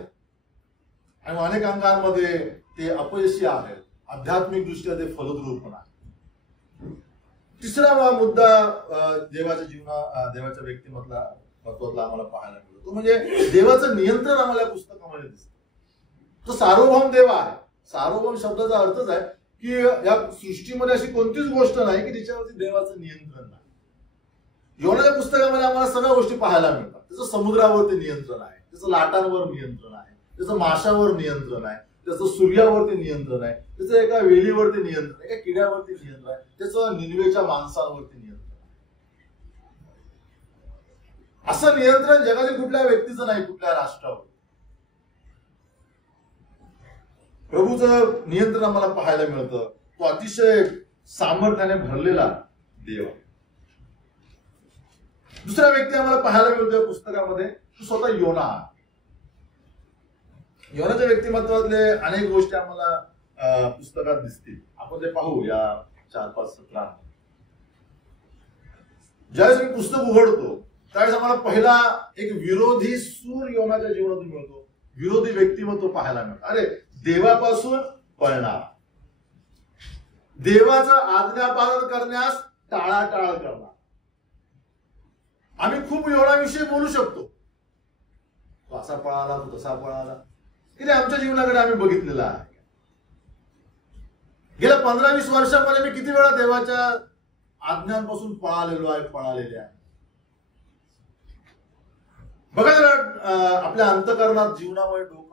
आणि अनेक अंगांमध्ये ते अपयशी आहेत. आध्यात्मिक दृष्ट्या ते फलद्रूप नाही. तिसरा मुद्दा देवाच्या व्यक्तिमत्वातला आम्हाला पाहायला मिळतो, तो म्हणजे देवाचं नियंत्रण आम्हाला या पुस्तकामध्ये दिसतं. तो सार्वभौम देव आहे. सार्वभौम शब्दाचा अर्थच आहे की या सृष्टीमध्ये अशी कोणतीच गोष्ट नाही की तिच्यावरती देवाचं नियंत्रण नाही. योनाच्या पुस्तकामध्ये आम्हाला सगळ्या गोष्टी पाहायला मिळतात. त्याचं समुद्रावरती नियंत्रण आहे, त्याचं लाटांवर नियंत्रण आहे, त्याचं माशावर नियंत्रण आहे, त्याचं सूर्यावरती नियंत्रण आहे, त्याचं एका वेलीवरती नियंत्रण आहे, एका किड्यावरती नियंत्रण आहे, त्याचं निनवेच्या माणसांवरती नियंत्रण आहे. असं नियंत्रण जगातील कुठल्या व्यक्तीचं नाही, कुठल्या राष्ट्रावर. प्रभूचं नियंत्रण आम्हाला पाहायला मिळतं. तो अतिशय सामर्थ्याने भरलेला देव. दुसरा व्यक्ती आम्हाला पाहायला मिळतो या पुस्तकामध्ये, तो स्वतः योना. योनाच्या व्यक्तिमत्वातले अनेक गोष्टी आम्हाला पुस्तकात दिसतील. आपण ते पाहू या 4-5 सत्रात. ज्यावेळेस मी पुस्तक उघडतो त्यावेळेस आम्हाला पहिला एक विरोधी सूर योनाच्या जीवनातून मिळतो. विरोधी व्यक्तिमत्व पाहायला मिळतं. अरे, देवापासून पळणार, देवाचं आज्ञापालन करण्यास टाळाटाळ करणार. आम्ही खूप योनाविषयी बोलू शकतो. तो असा पळाला, तो तसा पळाला, की आमच्या जीवनाकडे आम्ही बघितलेलं आहे. गेल्या 15-20 वर्षांमध्ये मी किती वेळा देवाच्या आज्ञांपासून पळालेले आहे. बघा जरा आपल्या अंतःकरणात, जीवनामध्ये डोकं.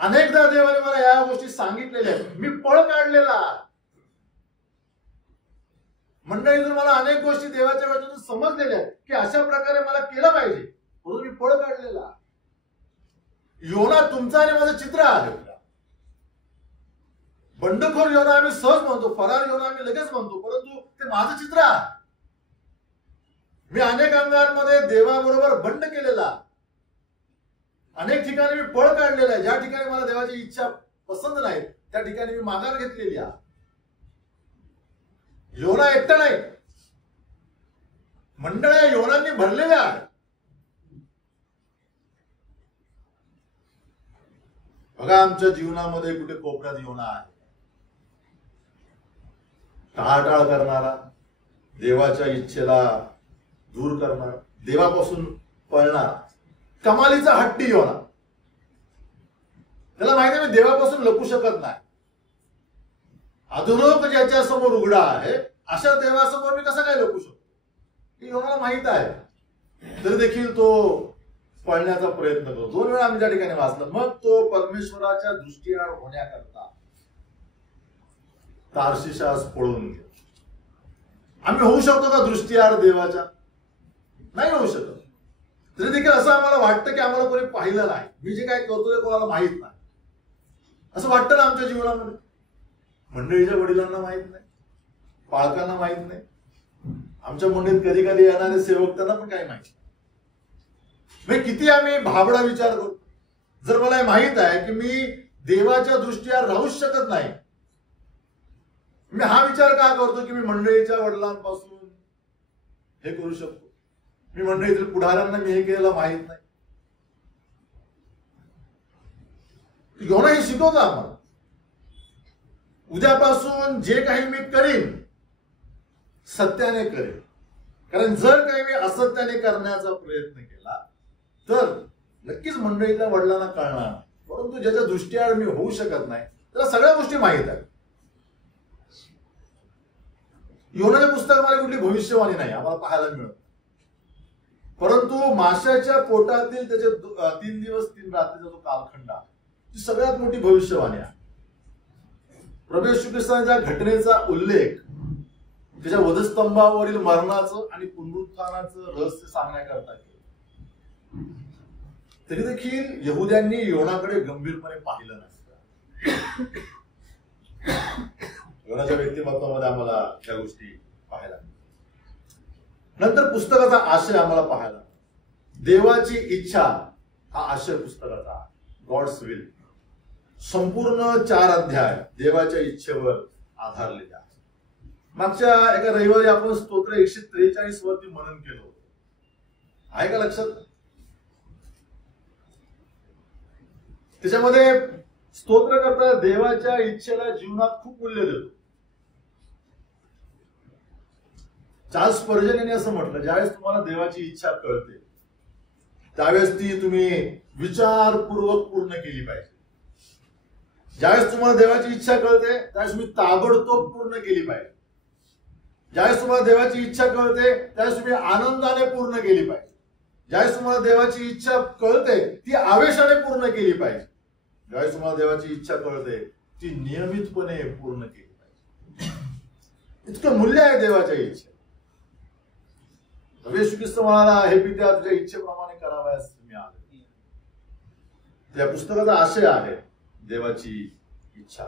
अनेकदा देवाने मला या गोष्टी सांगितलेल्या आहेत, मी पळ काढलेला. मंडळीतून मला अनेक गोष्टी देवाच्या वचनातून समजलेल्या आहेत की अशा प्रकारे मला केलं पाहिजे, म्हणून मी पळ काढलेला. योना तुमचं आणि माझं चित्र आहे. बंडखोर योना आम्ही सहज म्हणतो, फरार योना आम्ही लगेच म्हणतो, परंतु ते माझं चित्र आहे. मी अनेक अंगांमध्ये देवाबरोबर बंड केलेला, अनेक ठिकाणी मी पळ काढलेला आहे. ज्या ठिकाणी मला देवाची इच्छा पसंत नाही त्या ठिकाणी मी माघार घेतलेली आहे. योना एकटा नाही, मंडळ्या योनांनी भरलेल्या आहेत. बघा आमच्या जीवनामध्ये कुठे कोपऱ्यात योना आहे, टाळाटाळ करणारा, देवाच्या इच्छेला दूर करणारा, देवापासून पळणारा, कमालीचा हट्टी योना. त्याला माहिती आहे मी देवापासून लपू शकत नाही. अधोलोक ज्याच्या समोर उघडा आहे अशा देवासमोर मी कसा काय लपू शकतो, हे योनाला माहित आहे. तरी देखील तो पळण्याचा प्रयत्न करतो. 2 वेळा आम्ही त्या ठिकाणी वाचलं. मग तो परमेश्वराच्या दृष्टीआड होण्याकरता तार्शिशास पळून गेला. आम्ही होऊ शकतो का दृष्टीआड देवाच्या? नाही होऊ शकत. तरी देखील असं आम्हाला वाटतं की आम्हाला कोणी पाहिलं नाही, मी जे काय करतो ते कोणाला माहित नाही, असं वाटतं ना आमच्या जीवनामध्ये. मंडळीच्या वडिलांना माहित नाही, पालकांना माहित नाही, आमच्या मंडळीत कधी कधी येणारे सेवक त्यांना पण काही माहित नाही. किती आम्ही भाबडा विचार करतो. जर मला माहित आहे की मी देवाच्या दृष्टीआड राहूच शकत नाही, मी हा विचार का करतो की मी मंडळीच्या वडिलांपासून हे करू शकतो, मी मंडळीतील पुढाऱ्यांना मी हे केलेलं माहित नाही. योना हे शिकवतं आम्हाला. उद्यापासून जे काही मी करीन सत्याने करेन. कारण जर काही मी असत्याने करण्याचा प्रयत्न केला तर नक्कीच मंडळीतल्या वडिलांना कळणार नाही. परंतु ज्याच्या दृष्टीआड मी होऊ शकत नाही त्याला सगळ्या गोष्टी माहीत आहेत. योनाच्या पुस्तकामध्ये कुठली भविष्यवाणी नाही आम्हाला पाहायला मिळत, परंतु माशाच्या पोटातील त्याचे 3 दिवस 3 रात्रीचा जो कालखंड आहे ती सगळ्यात मोठी भविष्यवाणी आहे. प्रभू येशू ख्रिस्ताच्या घटनेचा उल्लेख त्याच्या वधस्तंभावरील मरणाचं आणि पुनरुत्थानाचं रहस्य सांगण्याकरता केलं. तरी देखील यहुद्यांनी योनाकडे गंभीरपणे पाहिलं नसतं. योनाच्या व्यक्तिमत्वामध्ये आम्हाला त्या गोष्टी पाहायला. नंतर पुस्तकाचा आशय आम्हाला पाहायला. देवाची इच्छा हा आशय पुस्तकाचा, गॉड्स विल. संपूर्ण 4 अध्याय देवाच्या इच्छेवर आधारलेले आहेत. मागच्या एका रविवारी आपण स्तोत्र 143 वरती मनन केलं होतं, आहे का लक्षात? त्याच्यामध्ये स्तोत्रकर्ता देवाच्या इच्छेला जीवनात खूप मूल्य देतो. चार्ल्स स्पर्जन यांनी असं म्हटलं, ज्यावेळेस तुम्हाला देवाची इच्छा कळते त्यावेळेस ती तुम्ही विचारपूर्वक पूर्ण केली पाहिजे. ज्यावेळेस तुम्हाला देवाची इच्छा कळते त्यावेळेस तुम्ही ताबडतोब पूर्ण केली पाहिजे. ज्यावेळेस तुम्हाला देवाची इच्छा कळते त्यावेळेस तुम्ही आनंदाने पूर्ण केली पाहिजे. ज्यावेळेस तुम्हाला देवाची इच्छा कळते ती आवेशाने पूर्ण केली पाहिजे. ज्यावेळेस तुम्हाला देवाची इच्छा कळते ती नियमितपणे पूर्ण केली पाहिजे. इतकं मूल्य आहे देवाच्या इच्छेत. येशू ख्रिस्त म्हणाला, हे पित्या तुझ्या इच्छेप्रमाणे करावयास मी आलो. त्या पुस्तकाचा आशय आहे देवाची इच्छा.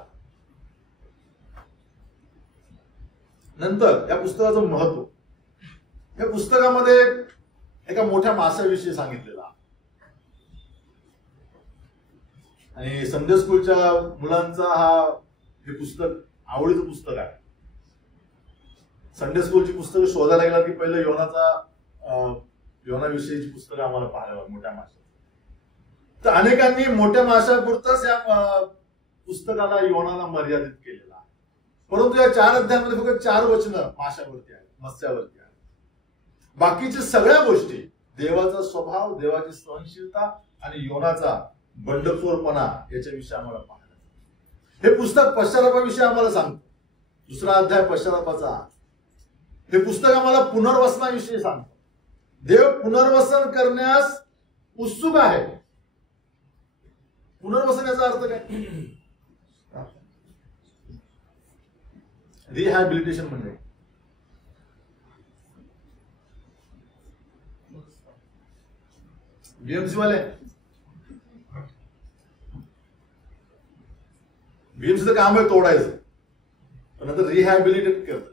नंतर या पुस्तकाचं महत्व. या पुस्तकामध्ये एका मोठ्या माशाविषयी सांगितलेला आणि संडे स्कूलच्या मुलांचा हे पुस्तक आवडीचं पुस्तक आहे. संडे स्कूलची पुस्तकं शोधायला गेला की पहिलं योनाविषयीची पुस्तकं आम्हाला पाहायला मोठ्या माशा. तर अनेकांनी मोठ्या माशापुरताच या पुस्तकाला योनाला मर्यादित केलेला आहे. परंतु या 4 अध्यायामध्ये फक्त 4 वचनं माशावरती आहेत, मत्स्यावरती आहेत. बाकीच्या सगळ्या गोष्टी देवाचा स्वभाव, देवाची सहनशीलता आणि योनाचा बंडखोरपणा याच्याविषयी आम्हाला पाहायला. हे पुस्तक पश्चातापाविषयी आम्हाला सांगतं. 2रा अध्याय पश्चातापाचा. हे पुस्तक आम्हाला पुनर्वसनाविषयी सांगतं. देव पुनर्वसन करण्यास उत्सुक आहे. पुनर्वसन याचा अर्थ काय? रिहॅबिलिटेशन म्हणजे बीएमसी वाले, बीएमसीचं काम आहे तोडायचं, पण नंतर रिहॅबिलिटेट करतात.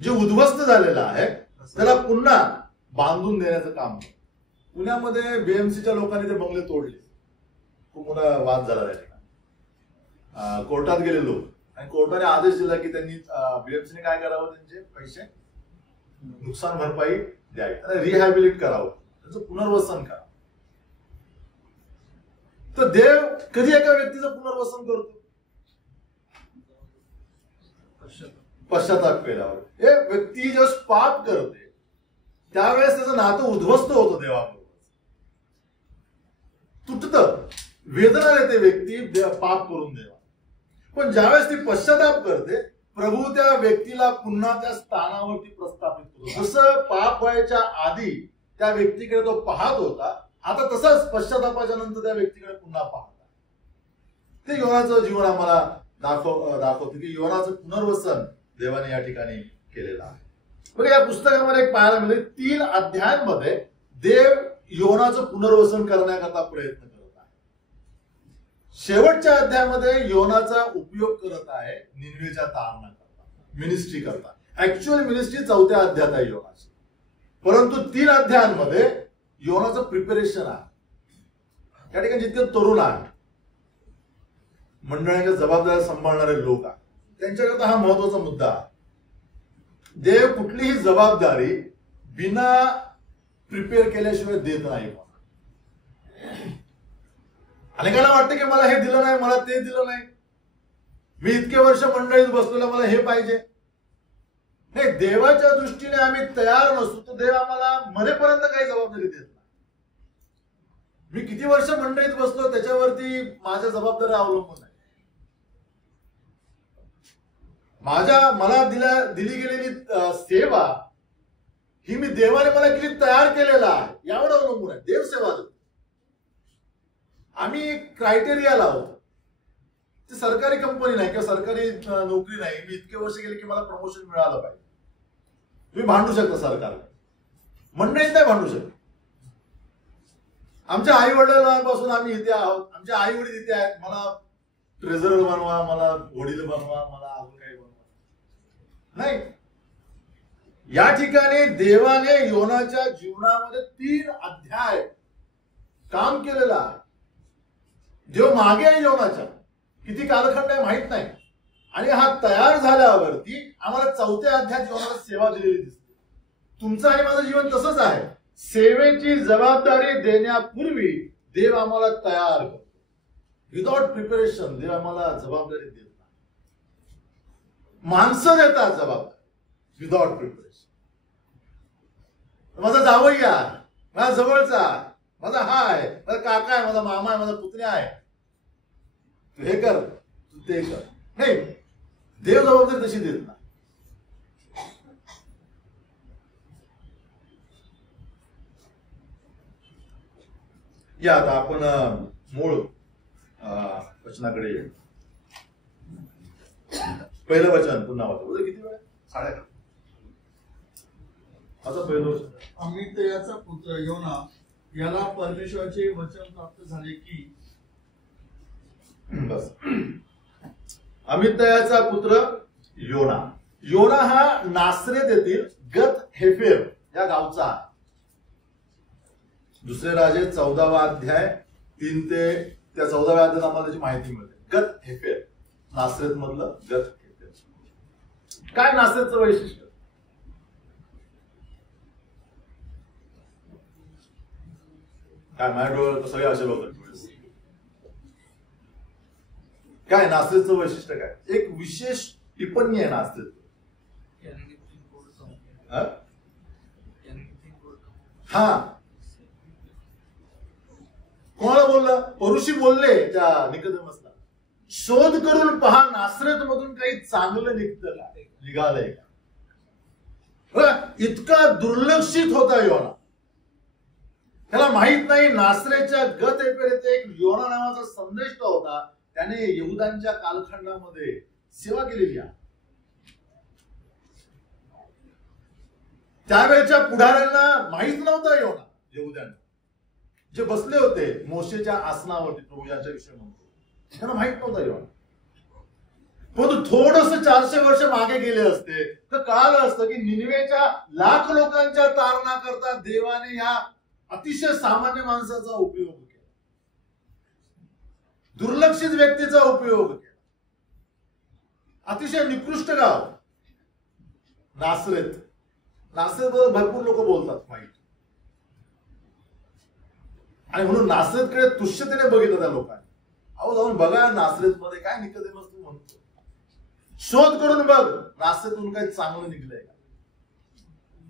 जे उद्ध्वस्त झालेलं आहे त्याला पुन्हा बांधून देण्याचं काम. पुण्यामध्ये बीएमसीच्या लोकांनी ते बंगले तोडले, खूप मोठा वाद झाला त्या ठिकाणी. कोर्टात गेले लोक आणि कोर्टाने आदेश दिला की त्यांनी बीएमसीने काय करावं, त्यांचे पैसे नुकसान भरपाई द्यावी, रिहॅबिलिट करावं, त्याचं पुनर्वसन करावं. तर देव कधी एका व्यक्तीचं पुनर्वसन करतो? पश्चाताप केल्यावर. हे व्यक्ती जेव्हा पाप करते त्यावेळेस त्याचं नातं उद्ध्वस्त होतं देवाबरोबर, तुटतं, वेदना देते व्यक्ती पाप करून देवा. पण ज्यावेळेस ती पश्चाताप करते, प्रभू त्या व्यक्तीला पुन्हा त्या स्थानावरती प्रस्थापित करतो. जसं पाप व्हायच्या आधी त्या व्यक्तीकडे तो पाहत होता, आता तसंच पश्चातापाच्या नंतर त्या व्यक्तीकडे पुन्हा पाहता. ते योनाचं जीवन आम्हाला दाखवते की योनाचं पुनर्वसन देवाने या ठिकाणी केलेलं आहे. बघा, या पुस्तकामध्ये एक पाहायला मिळेल 3 अध्यायांमध्ये देव योनाचं पुनर्वसन करण्याकरता प्रयत्न करत आहे. शेवटच्या अध्यायामध्ये योनाचा उपयोग करत आहे निनवेच्या तारणाकरता, मिनिस्ट्री करता. ऍक्च्युअल मिनिस्ट्री 4थ्या अध्यायात आहे योनाची, परंतु 3 अध्यायांमध्ये योनाचं प्रिपरेशन आहे. या ठिकाणी जितके तरुण आहे, मंडळाच्या जबाबदाऱ्या सांभाळणारे लोक आहेत, त्यांच्याकरता हा महत्वाचा मुद्दा आहे. देव कुठलीही जबाबदारी बिना प्रिपेअर केल्याशिवाय देत नाही. अनेकांना वाटतं की मला हे दिलं नाही, मला ते दिलं नाही, मी इतके वर्ष मंडळीत बसलेलं, मला हे पाहिजे. नाही, देवाच्या दृष्टीने आम्ही तयार नसतो तर देव आम्हाला मरेपर्यंत काही जबाबदारी देत नाही. मी किती वर्ष मंडळीत बसलो त्याच्यावरती माझ्या जबाबदाऱ्या अवलंबून आहे. मला दिली गेलेली सेवा ही मी देवाने मला किती तयार केलेला आहे यावर अवलंबून आहे. देव सेवा देतो. आम्ही एक क्रायटेरिया लावतो. ती सरकारी कंपनी नाही किंवा सरकारी नोकरी नाही, मी इतके वर्ष गेले की मला प्रमोशन मिळालं पाहिजे. तुम्ही भांडू शकता सरकारला, मंडळीत नाही भांडू शकत. आमच्या आई वडिलांपासून आम्ही इथे आहोत, आमचे आई वडील इथे आहेत, मला ट्रेझरर बनवा, मला वडील बनवा, मला अजून काही बनवा नाही. या ठिकाणी देवाने योनाच्या जीवनामध्ये 3 अध्याय काम केलेलं आहे. देव मागे आहे योनाच्या, किती कालखंड आहे माहित नाही, आणि हा तयार झाल्यावरती आम्हाला 4थ्या अध्यायात योनाला सेवा दिलेली दिसते. तुमचं आणि माझं जीवन तसंच आहे. सेवेची जबाबदारी देण्यापूर्वी देव आम्हाला तयार करतो. विदाउट प्रिपरेशन देव आम्हाला जबाबदारी देत नाही. माणसं देतात जबाबदारी विदाउट प्रिपरेशन. माझा जावई आहे, माझा जवळचा, माझा हा आहे, माझा काका आहे, माझा मामा आहे, माझा पुतण्या आहे, तू हे कर, तू ते कर. नाही, देव जबाबदारी तशी देत नाही. या आता आपण मूळ वचनाकडे येऊ. पहिलं वचन पुन्हा वाचू. किती वेळ? 11:30. आता पहिलं वचन. अमित्याचा पुत्र योना याला परमेश्वराचे वचन प्राप्त झाले की, बस. अमित्याचा पुत्र योना. योना हा नासरेत येथील गत हेफेर या गावचा आहे. दुसरे राजे 14वा अध्याय 3 ते त्या 14व्या अध्यायात आम्हाला त्याची माहिती मिळते. गत हेफेर, नासरेत मधलं गत हेफेर. काय नासरेतचं वैशिष्ट्य? काय माझ्या डोळ्यात सगळे असे बघत. काय नासरेतचं वैशिष्ट्य काय? एक विशेष टिप्पणी आहे नासरेत. हा, कोणाला बोललं? परुषी बोलले त्या निकोदेमसला, शोध करून पहा नासरेत मधून काही चांगलं निघतं का, निघालंय का. इतका दुर्लक्षित होता योना. त्याला माहित नाही नासरेच्या गत हेफेर एक योना नावाचा संदेष्ट होता. त्याने यहुदांच्या कालखंडामध्ये सेवा केलेली आहे. त्यावेळेच्या पुढाऱ्यांना माहित नव्हता योना. यहुदांना जे बसले होते मोशेच्या आसनावरती, प्रभू यांच्या विषयी म्हणतो, त्यांना माहित नव्हता योना. परंतु थोडस 400 वर्ष मागे गेले असते तर कळालं असतं की निनवेच्या लाख लोकांच्या तारणाकरता देवाने या अतिशय सामान्य माणसाचा उपयोग केला, दुर्लक्षित व्यक्तीचा उपयोग केला. अतिशय निकृष्ट गाव नासरेत. नासरेत भरपूर लोक बोलतात माहिती, आणि म्हणून नासरेतकडे तुच्छतेने बघितलं त्या लोकांनी. अहो जाऊन बघा नासरेत मध्ये काय निकोदेमस तू म्हणतो, शोध करून बघ नासरेतून काही चांगलं निघलंय का.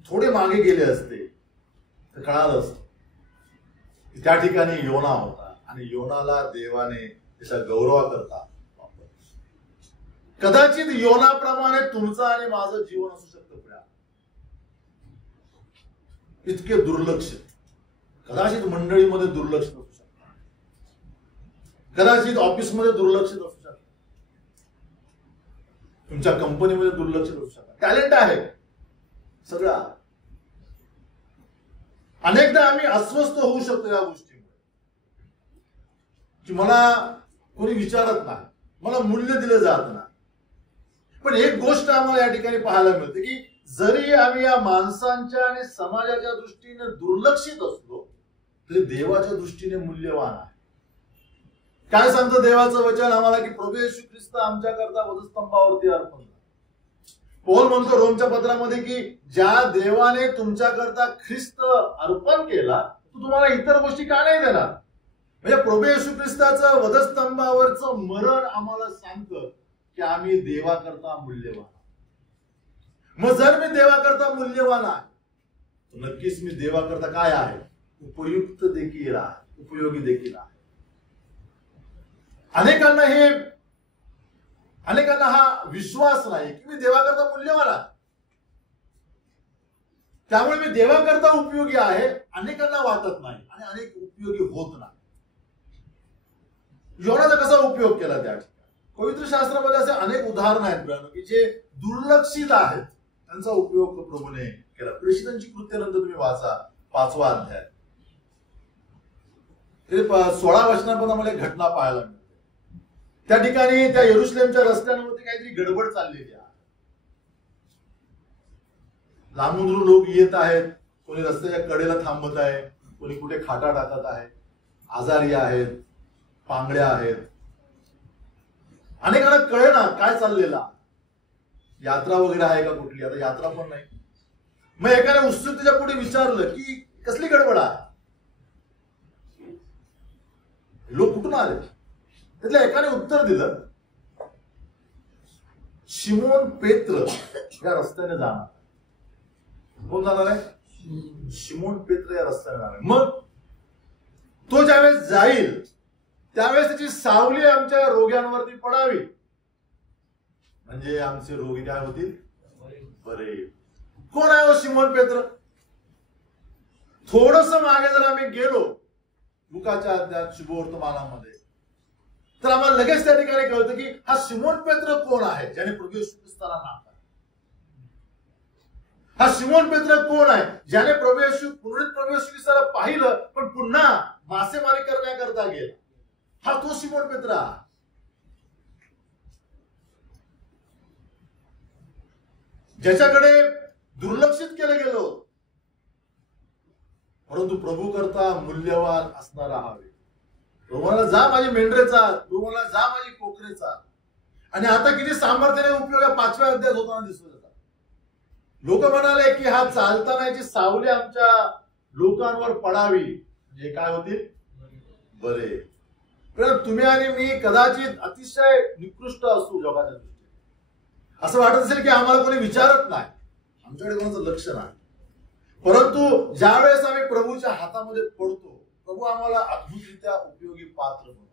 थोडे मागे गेले असते तर कळालं असतं. त्या ठिकाणी योना होता आणि योनाला देवाने त्याच्या गौरवाकरता वापरला. कदाचित योनाप्रमाणे तुमचं आणि माझं जीवन असू शकतं पुढे. इतके दुर्लक्षित, कदाचित मंडळीमध्ये दुर्लक्षित असू शकतं, कदाचित ऑफिसमध्ये दुर्लक्षित असू शकतं, तुमच्या कंपनीमध्ये दुर्लक्षित असू शकतं. टॅलेंट आहे सगळं. अनेकदा आम्ही अस्वस्थ होऊ शकतो या गोष्टीमुळे, की मला कोणी विचारत नाही, मला मूल्य दिलं जात नाही. पण एक गोष्ट आम्हाला या ठिकाणी पाहायला मिळते की जरी आम्ही या माणसांच्या आणि समाजाच्या दृष्टीने दुर्लक्षित असलो तरी देवाच्या दृष्टीने मूल्यवान आहे. काय सांगतं देवाचं वचन आम्हाला की प्रभू येशू ख्रिस्त आमच्याकरता वधस्तंभावरती अर्पण झाला. पौल म्हणतो रोमच्या पत्रामध्ये की ज्या देवाने तुमच्याकरता ख्रिस्त अर्पण केला तो तुम्हाला इतर गोष्टी का नाही देणार. म्हणजे प्रभू येशू ख्रिस्ताचं वधस्तंभावरचं मरण आम्हाला सांगतं की आम्ही देवाकरता मूल्यवान. मग जर मी देवाकरता मूल्यवान आहे नक्कीच मी देवाकरता काय आहे, उपयुक्त देखील आहे, उपयोगी देखील आहे. अनेकांना हा विश्वास नाही की मी देवाकरता मूल्यवान आहे, त्यामुळे मी देवाकरता उपयोगी आहे अनेकांना वाटत नाही आणि अनेक उपयोगी होत नाही. योनाचा कसा उपयोग केला त्या पवित्र शास्त्रामध्ये असे अनेक उदाहरण आहेत की जे दुर्लक्षित आहेत त्यांचा उपयोग प्रभूने केला. प्रेषितांची कृत्यानंतर तुम्ही वाचा 5वा अध्याय, ते 16 वचनापर्यंत आम्हाला एक घटना पाहायला मिळते. त्या ठिकाणी त्या यरुशलेमच्या रस्त्यांवरती काहीतरी गडबड चाललेली आहे. लांबून लोक येत आहेत, कोणी रस्त्याच्या कडेला थांबत आहे, कोणी कुठे खाटा टाकत आहे, आजारी आहेत, पांगड्या आहेत. अनेकांना कळे ना काय चाललेला, यात्रा वगैरे आहे का कुठली. आता यात्रा पण नाही. मग एकाने उत्सुकतेच्या पुढे विचारलं की कसली गडबड आहे, लोक कुठून आले. त्यातल्या एकाने उत्तर दिलं शिमोन पेत्र या रस्त्याने जाणार. कोण जाणार आहे, शिमोन पेत्र या रस्त्याने जाणार. मग तो ज्यावेळेस जाईल त्यावेळेस त्याची सावली आमच्या रोग्यांवरती पडावी, म्हणजे आमचे रोगी काय होतील, बरे. कोण आहे हो शिमोन पेत्र. थोडस मागे जर आम्ही गेलो लुकाच्या अध्यायात शुभवर्तमानामध्ये तर आम्हाला लगेच त्या ठिकाणी कळतं की हा शिमोन पेत्र कोण आहे ज्याने प्रभू येशू ख्रिस्ताला नाकारलं. हा शिमोन पेत्र कोण आहे ज्याने प्रभू येशू ख्रिस्ताला पाहिलं पण पुन्हा मासेमारी करण्याकरता गेला. हा तो शिमोन पेत्र. ज्याच्याकडे दुर्लक्षित केलं गेलो परंतु प्रभू करता मूल्यवान असणारा हवे. प्रभूला जा माझी मेंढरे चाल, प्रभूला जा माझी कोकरे चाल. आणि आता किती सामर्थ्याने उपयोग 5व्या अध्यायात होताना दिसत होता. लोक म्हणाले की हा चालताना याची सावली आमच्या लोकांवर पडावी म्हणजे काय होतील, बरे. तुम्ही आणि मी कदाचित अतिशय निकृष्ट असू जगाच्या दृष्टीने. असं वाटत असेल की आम्हाला कोणी विचारत नाही, आमच्याकडे कोणाचं लक्ष नाही. परंतु ज्या वेळेस आम्ही प्रभूच्या हातामध्ये पडतो प्रभू आम्हाला अद्भुतरित्या उपयोगी पात्र बनवतो.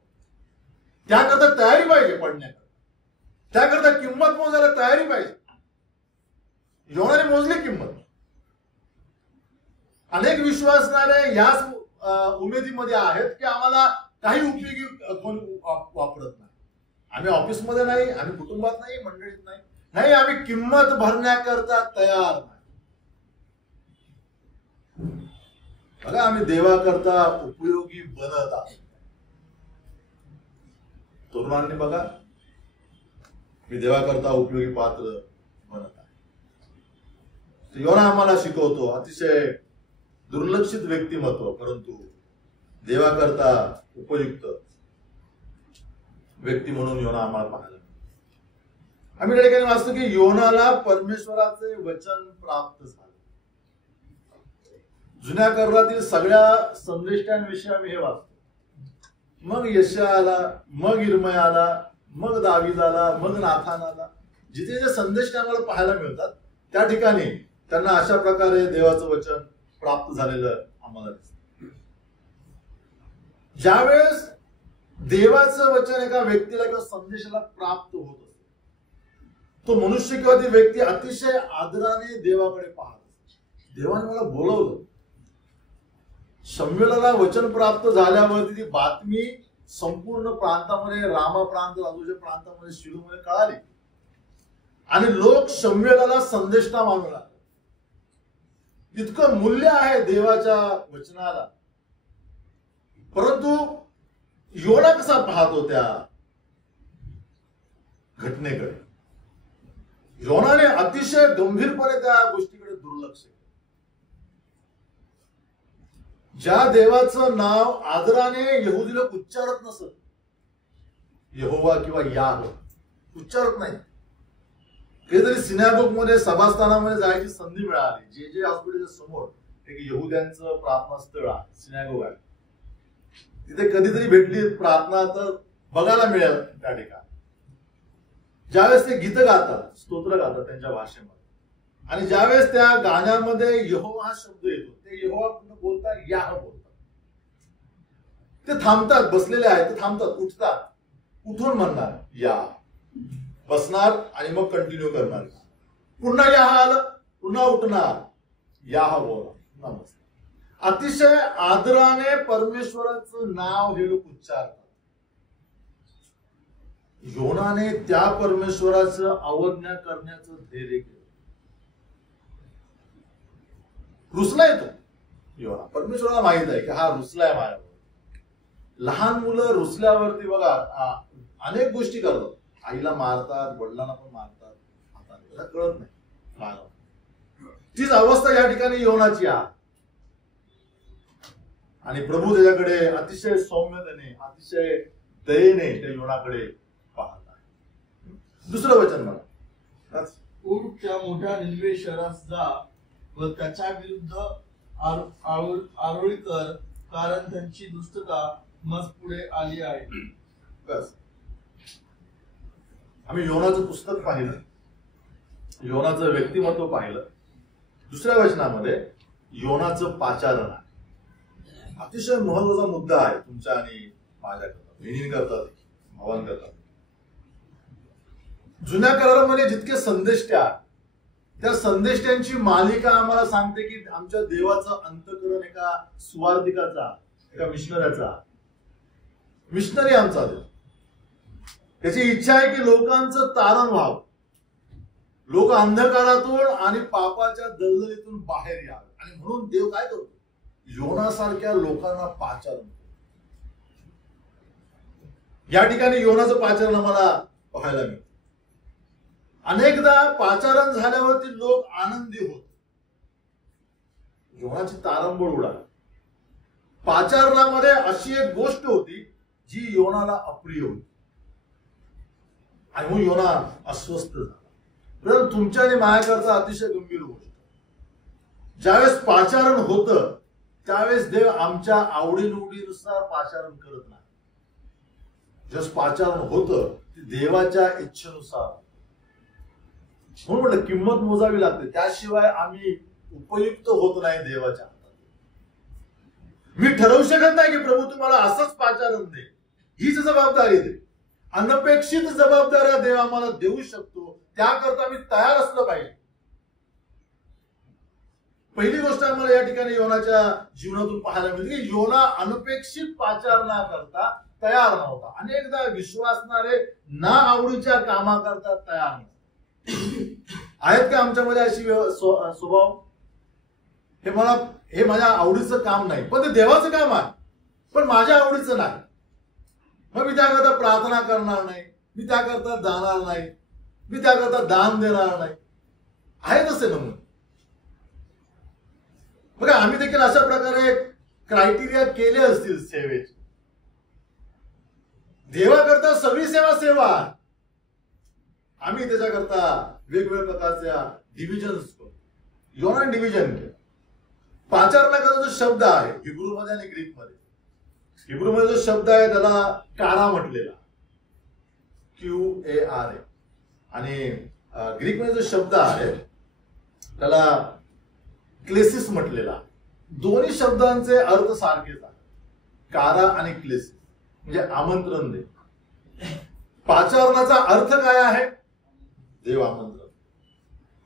त्याकरता तयारी पाहिजे पडण्याकरता, त्याकरता किंमत मोजायला तयारी पाहिजे. योनाने मोजली किंमत. अनेक विश्वासणारे याच उमेदीमध्ये आहेत की आम्हाला काही उपयोगी कोण वापरत नाही. आम्ही ऑफिसमध्ये नाही, आम्ही कुटुंबात नाही, मंडळीत नाही, आम्ही किंमत भरण्याकरता तयार नाही. बघा आम्ही देवाकरता उपयोगी बनत आहोत. तरुणांनी बघा मी देवाकरता उपयोगी पात्र बनत आहे. योना आम्हाला शिकवतो अतिशय दुर्लक्षित व्यक्तिमत्व परंतु देवाकरता उपयुक्त व्यक्ती म्हणून योना आम्हाला पाहायला. आम्ही त्या ठिकाणी वाचतो की योनाला परमेश्वराचे वचन प्राप्त झाले. जुन्या करारातील सगळ्या संदेष्टांविषयी आम्ही हे वाचतो. मग यशायाला, मग इर्मयाला, मग दाविदाला, मग नाथानाला, जिथे जे संदेश आम्हाला पाहायला मिळतात त्या ठिकाणी त्यांना अशा प्रकारे देवाचं वचन प्राप्त झालेलं आम्हाला दिसतं. ज्यावेळेस देवाचं वचन एका व्यक्तीला किंवा संदेशाला प्राप्त होत असते तो मनुष्य किंवा ती व्यक्ती अतिशय आदराने देवाकडे पाहत. देवाने मला बोलवलं. शमूएलाला वचन प्राप्त झाल्यावरती ती बातमी संपूर्ण प्रांतामध्ये, रामा प्रांत, बाजूच्या प्रांतामध्ये, शिलोमध्ये कळाली आणि लोक शमूएलाला संदेष्टा मानू लागले. इतकं मूल्य आहे देवाच्या वचनाला. परंतु योना कसा पाहतो त्या घटनेकडे? योनाने अतिशय गंभीरपणे त्या गोष्टीकडे दुर्लक्ष केलं. ज्या देवाचं नाव आदराने यहुदी लोक उच्चारत नसत, यहोवा किंवा याह उच्चारत नाही. कधीतरी सिनागोग मध्ये, सभास्थानामध्ये जायची संधी मिळाली. जे जे हॉस्पिटलच्या समोर एक यहुद्यांचं प्रार्थना स्थळ आहे, सिनागोग आहे, तिथे कधीतरी भेटली प्रार्थना तर बघायला मिळेल त्या ठिकाणी. ज्यावेळेस ते गीत गातात, स्तोत्र गातात त्यांच्या भाषेमध्ये, आणि ज्यावेळेस त्या गाण्यामध्ये यहोवा हा शब्द येतो, ते यहोवा बोलतात, याह बोलतात. ते थांबतात, बसलेले आहेत ते थांबतात, उठतात, उठून म्हणणार या, बसणार आणि मग कंटिन्यू करणार. पुन्हा याह आलं, पुन्हा उठणार, याह बोला, पुन्हा बसणार. अतिशय आदराने परमेश्वराचं नाव हे लोक उच्चारतात. योनाने त्या परमेश्वराचं अवज्ञा करण्याचं धैर्य केलं. रुसला येतो योना. परमेश्वराला माहित आहे की हा रुसलाय माझ्यावर. लहान मुलं रुसल्यावरती बघा अनेक गोष्टी करतात. आईला मारतात, वडिलांना पण मारतात, हाताने कळत नाही. तीच अवस्था या ठिकाणी योनाची आहे. आणि प्रभू त्याच्याकडे अतिशय सौम्यतेने, अतिशय दयेने त्या योनाकडे पाहत आहे. दुसरं वचन म्हणा, उठ त्या मोठ्या निनवे शहरास जा व त्याच्या विरुद्ध आरोळी कर, कारण त्यांची दुष्टता मज पुढे आली आहे. बस. आम्ही योनाचं पुस्तक पाहिलं, योनाचं व्यक्तिमत्व पाहिलं. दुसऱ्या वचनामध्ये योनाचं पाचारण आहे. अतिशय महत्वाचा मुद्दा आहे तुमच्या आणि माझ्याकरता, बहिणींकरता, भावांकरता. जुन्या करारामध्ये जितके संदेष्टे आहेत, त्या संदेष्ट्यांची मालिका आम्हाला सांगते की आमच्या देवाचं अंतःकरण एका सुवार्तिकाचा, एका मिशनऱ्याचा. मिशनरी आमचा देव. त्याची इच्छा आहे की लोकांचं तारण व्हावं, लोक अंधकारातून आणि पापाच्या दलदलीतून बाहेर यावे. आणि म्हणून देव काय करतो? योनासारख्या लोकांना पाचारण. या ठिकाणी योनाचं पाचारण आम्हाला पाहायला मिळतं. अनेकदा पाचारण झाल्यावरती लोक आनंदी होत. योनाची तारंबळ उडाली. पाचारणामध्ये अशी एक गोष्ट होती जी योनाला अप्रिय होती आणि मग योना अस्वस्थ झाला. तुमच्या आणि माझ्याकरता अतिशय गंभीर गोष्ट. ज्यावेळेस पाचारण होतं त्यावेळेस देव आमच्या आवडीनिवडीनुसार पाचारण करत नाही. ज्यावेळेस पाचारण होतं ते देवाच्या इच्छेनुसार. म्हणून म्हटलं किंमत मोजावी लागते, त्याशिवाय आम्ही उपयुक्त होत नाही देवाच्या हातात. मी ठरवू शकत नाही की प्रभू तुम्हाला असंच पाचारण दे, हीच जबाबदारी दे. अनपेक्षित जबाबदाऱ्या देव आम्हाला देऊ शकतो, त्याकरता मी तयार असलं पाहिजे. पहिली गोष्ट आम्हाला या ठिकाणी योनाच्या जीवनातून पाहायला मिळते की योना अनपेक्षित पाचारणा करता तयार नव्हता. अनेकदा विश्वासणारे ना आवडीच्या कामाकरता तयार नव्हते. आहेत का आमच्यामध्ये अशी स्वभाव? हे माझ्या आवडीचं काम नाही, पण ते देवाचं काम आहे, पण माझ्या आवडीचं नाही. मग मी त्याकरता प्रार्थना करणार नाही, मी त्याकरता जाणार नाही, मी त्याकरता दान देणार नाही. आहे तसे नमुने. बघा आम्ही देखील अशा प्रकारे क्रायटेरिया केले असतील सेवेचे. देवाकरता सगळी सेवा आहे. आम्ही त्याच्याकरता वेगवेगळ्या प्रकारच्या डिव्हिजन्स करतो. योनाने डिव्हिजन केलं. पाचारणाचा जो शब्द आहे हिब्रू मध्ये आणि ग्रीक मध्ये, हिब्रू मध्ये जो शब्द आहे त्याला कारा म्हटलेला, QARA, आणि ग्रीक मध्ये जो शब्द आहे त्याला क्लेसिस म्हटलेला. दोन्ही शब्दांचे अर्थ सारखेच आहेत, कारा आणि क्लेसिस, म्हणजे आमंत्रण दे. पाचारणाचा अर्थ काय आहे? देव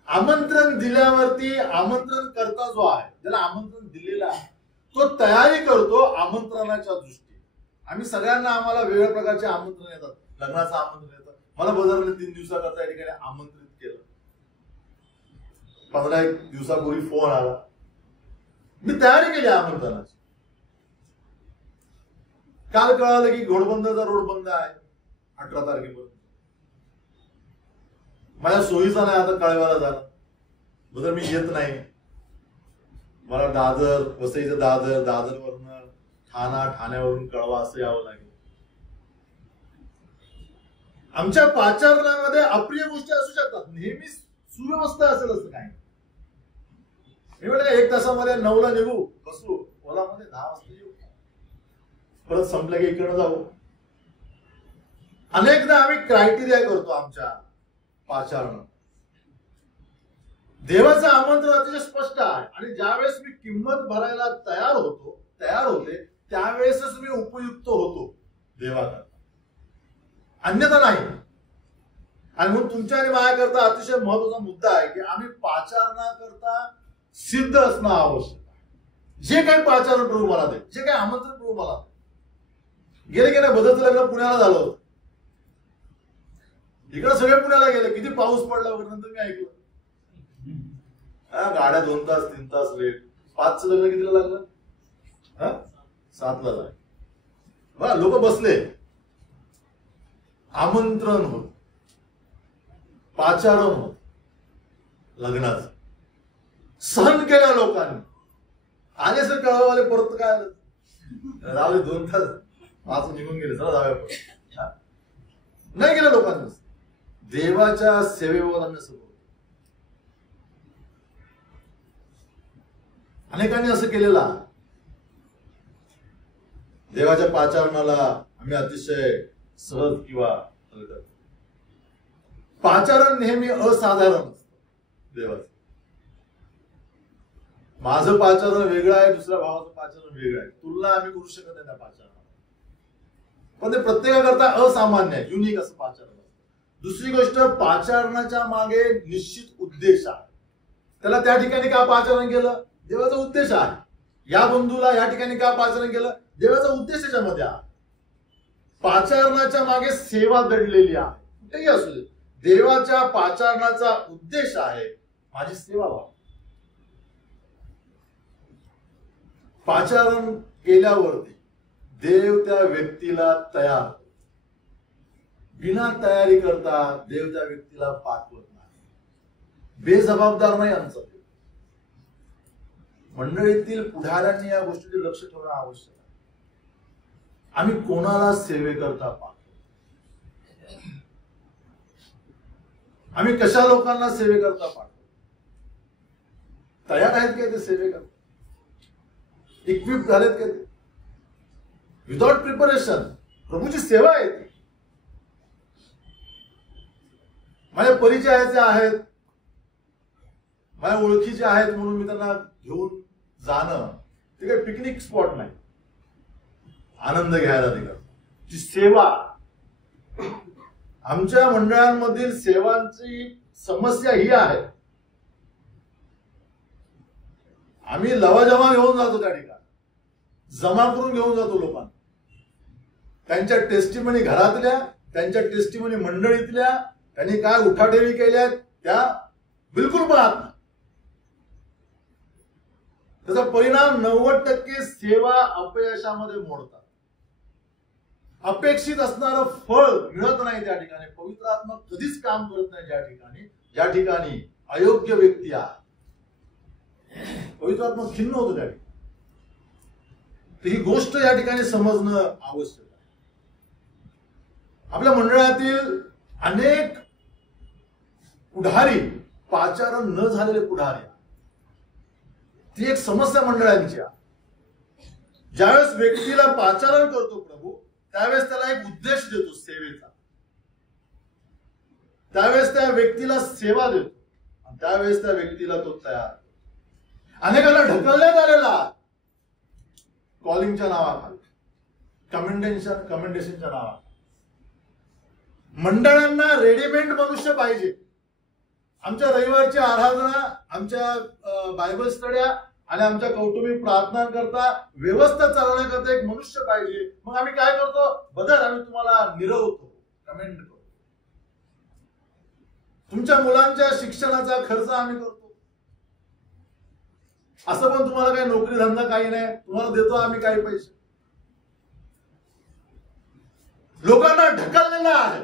आमंत्रण दिल्यावरती आमंत्रण करता जो आहे, ज्याला आमंत्रण दिलेलं आहे, तो तयारी करतो आमंत्रणाच्या दृष्टीने. आम्ही सगळ्यांना आम्हाला वेगवेगळ्या प्रकारचे आमंत्रण येतात. लग्नाचं आमंत्रण येतं. मला बजारने 3 दिवसाकरता या ठिकाणी आमंत्रित केलं. 15 दिवसापूर्वी फोन आला. मी तयारी केली आमंत्रणाची. काल कळालं की घोडबंदरचा रोड बंद आहे 18 तारखेपर्यंत. माझ्या सोयीचा नाही आता कळवायला झाला. बदल मी येत नाही. मला दादर, वसईचं दादर, दादरवरनं ठाणा, ठाण्यावरून कळवा असं यावं लागेल. आमच्या पाचारणामध्ये अप्रिय गोष्टी असू शकतात. नेहमी सुव्यवस्था असेल असं काही. मी म्हटलं 1 तासामध्ये 9ला निघू, बसू ओलामध्ये, 10 वाजता येऊ, परत संपलं की इकडे जाऊ. अनेकदा आम्ही क्रायटेरिया करतो आमच्या पाचारण. देवाचं आमंत्रण अतिशय स्पष्ट आहे आणि ज्यावेळेस मी किंमत भरायला तयार होते त्यावेळेसच मी उपयुक्त होतो देवाकरता, अन्यथा नाही. आणि म्हणून तुमच्या आणि माझ्याकरता अतिशय महत्वाचा मुद्दा आहे की आम्ही पाचारणाकरता सिद्ध असणं आवश्यक आहे. जे काही पाचारण प्रभू मला दे, जे काही आमंत्रण प्रभू मला दे. गेले बदलचं लग्न पुण्याला झालं होतं. इकडे सगळे पुण्याला गेले. किती पाऊस पडला वगैरे. नंतर मी ऐकलं गाड्या 2 तास 3 तास लेट. 5चं लग्न कितीला लागलं? 7ला झालं. लोक बसले. आमंत्रण होत, पाचारण होत लग्नाचं. सहन केल्या लोकांनी. आले सर कळवाले, परत काय आलं, रावले 2 तास 5 निघून गेले, चला जाऊया परत. नाही गेलं लोकांनी. देवाच्या सेवेवर आम्ही असं. अनेकांनी असं केलेलं. देवाच्या पाचारणाला आम्ही अतिशय सहज किंवा पाचारण नेहमी असाधारण असतं देवाचं. माझं पाचारण वेगळं आहे, दुसऱ्या भावाचं पाचारण वेगळं आहे. तुलना आम्ही करू शकत नाही त्या पाचारणाला. पण ते प्रत्येकाकरता असामान्य आहे, युनिक असं पाचारण असतं. दुसरी गोष्ट, पाचारणाच्या मागे निश्चित उद्देश आहे. त्याला त्या ठिकाणी का पाचारण केलं? देवाचा उद्देश आहे. या बंधूला या ठिकाणी का पाचारण केलं? देवाचा उद्देश त्याच्यामध्ये आहे. पाचारणाच्या मागे सेवा दडलेली आहे. कुठेही असू दे, देवाच्या पाचारणाचा उद्देश आहे माझी सेवा व्हावी. पाचारण केल्यावरती देव त्या व्यक्तीला तयार, बिना तयारी करता देव त्या व्यक्तीला पाठवत नाही. बेजबाबदार नाही आमचा देव. मंडळीतील पुढाऱ्यांनी या गोष्टीचे लक्ष ठेवणं आवश्यक आहे. आम्ही कोणाला सेवेकरता पाहतो? आम्ही कशा लोकांना सेवेकरता पाहतो? तयार आहेत काय ते सेवेकरता? इक्विप झालेत काय ते? विदाउट प्रिपरेशन प्रभूची सेवा आहे ती. माझ्या परिचयाचे आहेत, माझ्या ओळखीचे आहेत म्हणून मी त्यांना घेऊन जाणं ते काही पिकनिक स्पॉट नाही. आनंद घ्यायला ते ती सेवा. आमच्या मंडळांमधील सेवांची समस्या ही आहे, आम्ही लवाजमा घेऊन जातो त्या ठिकाणी, जमा करून घेऊन जातो लोकांना. त्यांच्या टेस्टिमनी घरातल्या, त्यांच्या टेस्टिमनी मंडळीतल्या, त्यांनी काय उठाठेवी केल्या त्या बिलकुल पाहत नाही. त्याचा परिणाम 90% सेवा अपयशामध्ये मोडतात. अपेक्षित असणारं फळ मिळत नाही त्या ठिकाणी. पवित्र आत्मा कधीच काम करत नाही ज्या ठिकाणी अयोग्य व्यक्ती आहे. पवित्र आत्मा खिन्न होतो त्या ठिकाणी. ही गोष्ट या ठिकाणी समजणं आवश्यक आहे. आपल्या मंडळातील अनेक पुढारी पाचारण न झालेले पुढारी, ती एक समस्या मंडळांची आहे. ज्यावेळेस व्यक्तीला पाचारण करतो प्रभू, त्यावेळेस त्याला एक उद्देश देतो सेवेचा, त्यावेळेस त्या व्यक्तीला सेवा देतो आणि त्यावेळेस त्या व्यक्तीला तो तयार. अनेकांना ढकलण्यात आलेला कॉलिंगच्या नावाखाली, कमेंडेशनच्या नावाखाली. मंडळांना रेडीमेड मनुष्य पाहिजे. आमच्या रविवारच्या आराधना, आमच्या बायबल स्टड्या आणि आमच्या कौटुंबिक प्रार्थना करता व्यवस्था चालवण्याकरता एक मनुष्य पाहिजे. मग आम्ही काय करतो? बदल आम्ही तुम्हाला निरवतो, कमेंट करतो. तुमच्या मुलांच्या शिक्षणाचा खर्च आम्ही करतो. असं पण तुम्हाला काही नोकरी धंदा काही नाही, तुम्हाला देतो आम्ही काही पैसे. लोकांना ढकललेलं आहे,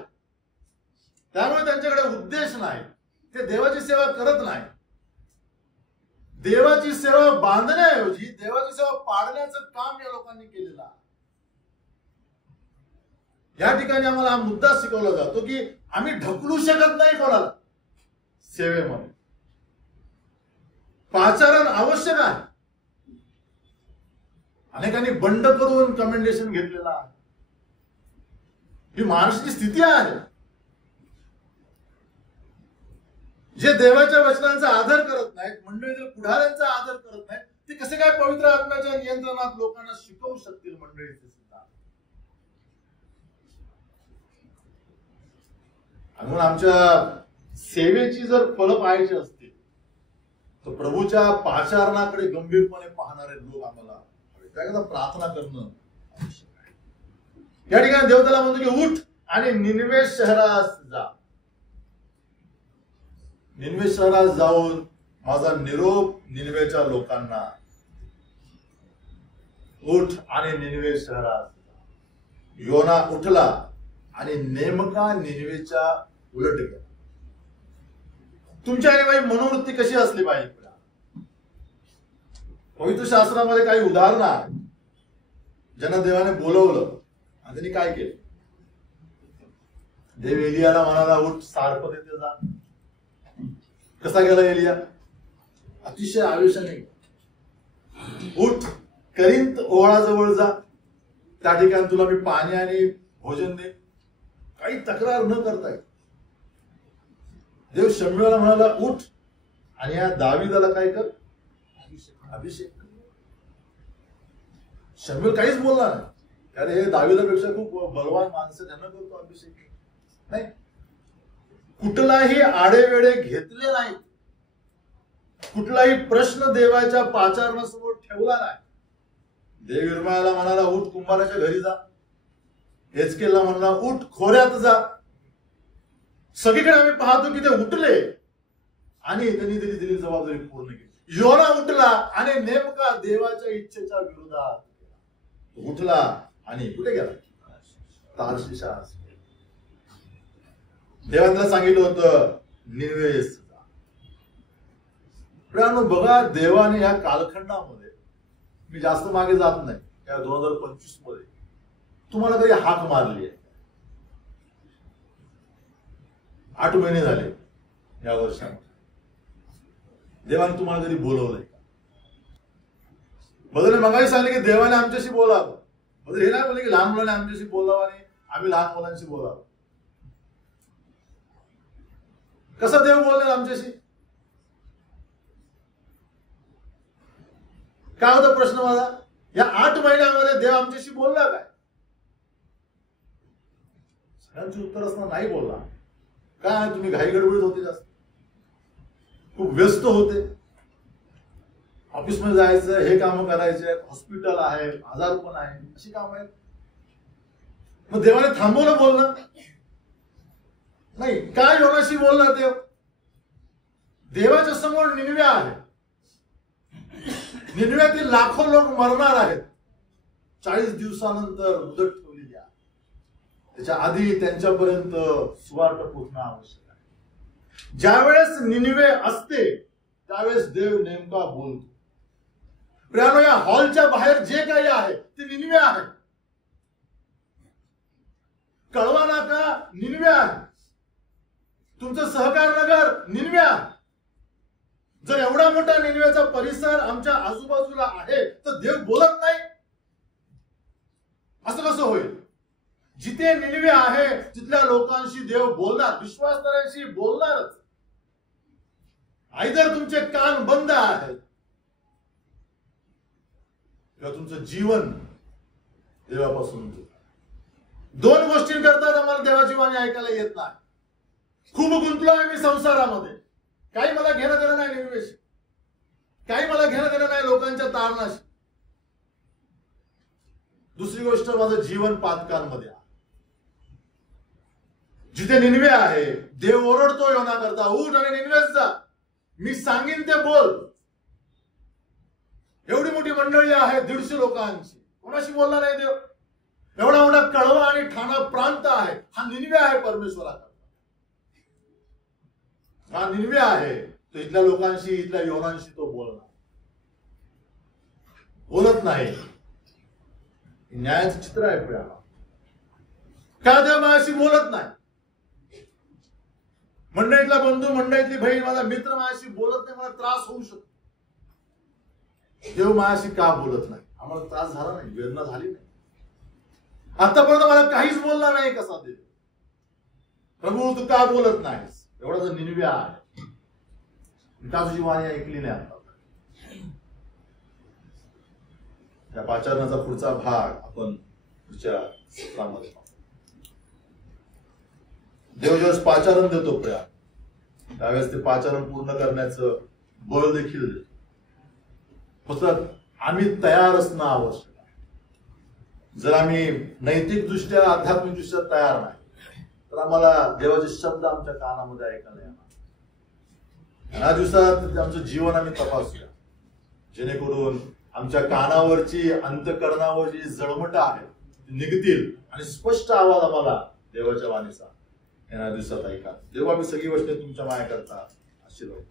त्यामुळे त्यांच्याकडे उद्देश नाही. ते देवाची सेवा करत नाही. देवाची सेवा बांधण्याऐवजी देवाची सेवा पाडण्याचं काम या लोकांनी केलेलं आहे. या ठिकाणी आम्हाला हा मुद्दा शिकवला जातो की आम्ही ढकलू शकत नाही कोणाला सेवेमध्ये. पाचारण आवश्यक आहे. अनेकांनी बंड करून कमेंडेशन घेतलेला आहे. ही माणसाची स्थिती आहे. जे देवाच्या वचनांचा आदर करत नाहीत, मंडळीतील पुढाऱ्यांचा आदर करत नाहीत, ते कसे काय पवित्र आत्म्याच्या नियंत्रणात लोकांना शिकवू शकतील मंडळीचे सुद्धा. म्हणून आमच्या सेवेची जर फळं पाहायची असतील तर प्रभूच्या पाचारणाकडे गंभीरपणे पाहणारे लोक आम्हाला हवे. त्याकरता प्रार्थना करणं आवश्यक आहे. या ठिकाणी देव त्याला म्हणतो की उठ आणि निनवे शहरास जा. निनवे शहरात जाऊन माझा निरोप निनवेच्या लोकांना. उठ आणि निनवे शहरात. योना उठला आणि नेमका निनवेच्या उलट गेला. तुमच्या आणि मनोवृत्ती कशी असली पाहिजे? पवित्र शास्त्रामध्ये काही उदाहरणं आहेत ज्यांना देवाने बोलवलं आणि त्यांनी काय केलं. देव एलियाला म्हणाला उठ सार्प देते जा. कसा गेला एलिया? अतिशय आवेशाने. उठ करिंत ओळाजवळ जा, त्या ठिकाणी तुला मी पाणी आणि भोजन दे. काही तक्रार न करता देव शमूएलला म्हणाला उठ आणि या दावीदाला काय कर? अभिषेक. शमूएल काहीच बोलला नाही. कारण हे दावीदापेक्षा खूप बलवान माणसं, त्यांना करतो अभिषेक. नाही, कुठलाही आडेवेडे घेतले नाही. कुठलाही प्रश्न देवाच्या पाचारणासमोर ठेवला नाही. देव यिर्मयाला म्हणाला उठ कुंभाराच्या घरी जा. हेजकेलला म्हणाला उठ खोऱ्यात जा. सगळीकडे आम्ही पाहतो की ते उठले आणि त्यांनी दिलेली जबाबदारी पूर्ण केली. योना उठला आणि नेमका देवाच्या इच्छेच्या विरोधात उठला आणि कुठे गेला? तार्शिशास. देवाने त्याला सांगितलं होतं निनवेस जा. बघा, देवाने या कालखंडामध्ये, मी जास्त मागे जात नाही, या 2025 मध्ये तुम्हाला कधी हाक मारली आहे? 8 महिने झाले या वर्षामध्ये. देवाने तुम्हाला कधी बोलवलंय का? बदल मगाही सांगितलं की देवाने आमच्याशी बोलावं. बदल हे नाही बोलले की लहान मुलाने आमच्याशी बोलावं आणि आम्ही लहान मुलांशी बोलावं. कसं देव बोलणार आमच्याशी? काय होता प्रश्न माझा? या 8 महिन्यामध्ये देव आमच्याशी बोलला काय? सगळ्यांची उत्तर असणार नाही बोलला. काय तुम्ही घाई गडबडीत होते, जास्त खूप व्यस्त होते. ऑफिसमध्ये जायचं, हे काम करायचे, हॉस्पिटल आहे, आजार पण आहे, अशी काम आहेत. मग देवाने थांबवलं बोलणं नाही. काय योनाशी बोलणार देव? देवाच्या समोर निनवे आहे. निनवेतील लाखो लोक मरणार आहेत. 40 दिवसानंतर मुदत ठेवलेली आहे. त्याच्या आधी त्यांच्यापर्यंत सुवार्ता पोहोचणं आवश्यक आहे. ज्यावेळेस निनवे असते त्यावेळेस देव नेमका बोलतो. प्रियानो, या हॉलच्या बाहेर जे काही आहे ते निनवे आहे. कळवा नाका निनवे आहे. तुमचं सहकार नगर निनवे आहे. जर एवढा मोठा निनवेचा परिसर आमच्या आजूबाजूला आहे तर देव बोलत नाही असं कसं होईल? जिथे निनवे आहे तिथल्या लोकांशी देव बोलणार, विश्वासदारांशी बोलणारच. आयदर तुमचे कान बंद आहेत किंवा तुमचं जीवन देवापासून. 2 गोष्टी करतात आम्हाला देवाची वाणी ऐकायला येत नाही. खूप गुंतलो आहे मी संसारामध्ये, काही मला घेणं देणं नाही निनिवेशी, काही मला घेणं देणं नाही लोकांच्या तारणाशी. दुसरी गोष्ट, माझं जीवन पातकांमध्ये आहे. जिथे निनवे आहे, देव ओरडतो योना करता, उठ आणि निनवेस जा, मी सांगीन ते बोल. एवढी मोठी मंडळी आहे, 150 लोकांची, कोणाशी बोलला नाही देव. एवढा मोठा कळवा आणि ठाणा प्रांत आहे, हा निनवे आहे परमेश्वराचा. हा निनवे आहे, तो इथल्या लोकांशी, इथल्या योनांशी तो बोलत नाही. न्यायाचं चित्र आहे पुढे. का देव माझ्याशी बोलत नाही? मंडळीतला बंधू, मंडळीतली बहीण, माझा मित्र माझ्याशी बोलत नाही, मला त्रास होऊ शकतो. देव माझ्याशी का बोलत नाही? आम्हाला त्रास झाला नाही, वेदना झाली नाही, आतापर्यंत मला काहीच बोलला नाही. कसा देव? प्रभू तू का बोलत नाहीस? एवढा जर निनवे आहे, का तुझी वाणी ऐकली नाही? आता त्या पाचारणाचा पुढचा भाग आपण पुढच्या सत्रामध्ये पाहू. देव ज्यावेळेस पाचारण देतो प्रिया, त्यावेळेस ते पाचारण पूर्ण करण्याचं बळ देखील देतो. फक्त आम्ही तयार असणं आवश्यक आहे. जर आम्ही नैतिक दृष्ट्या, आध्यात्मिक दृष्ट्या तयार नाही, तर आम्हाला देवाचे शब्द आमच्या कानामध्ये ऐकायला येणार. या दिवसात आमचं जीवन आम्ही तपासूया, जेणेकरून आमच्या कानावरची, अंतःकरणावरची जळमट आहे निघतील आणि स्पष्ट आवाज आम्हाला देवाच्या वाणीचा येणाऱ्या दिवसात ऐका. देव आम्ही सगळी गोष्ट तुमच्या माया करता आशीर्वाद.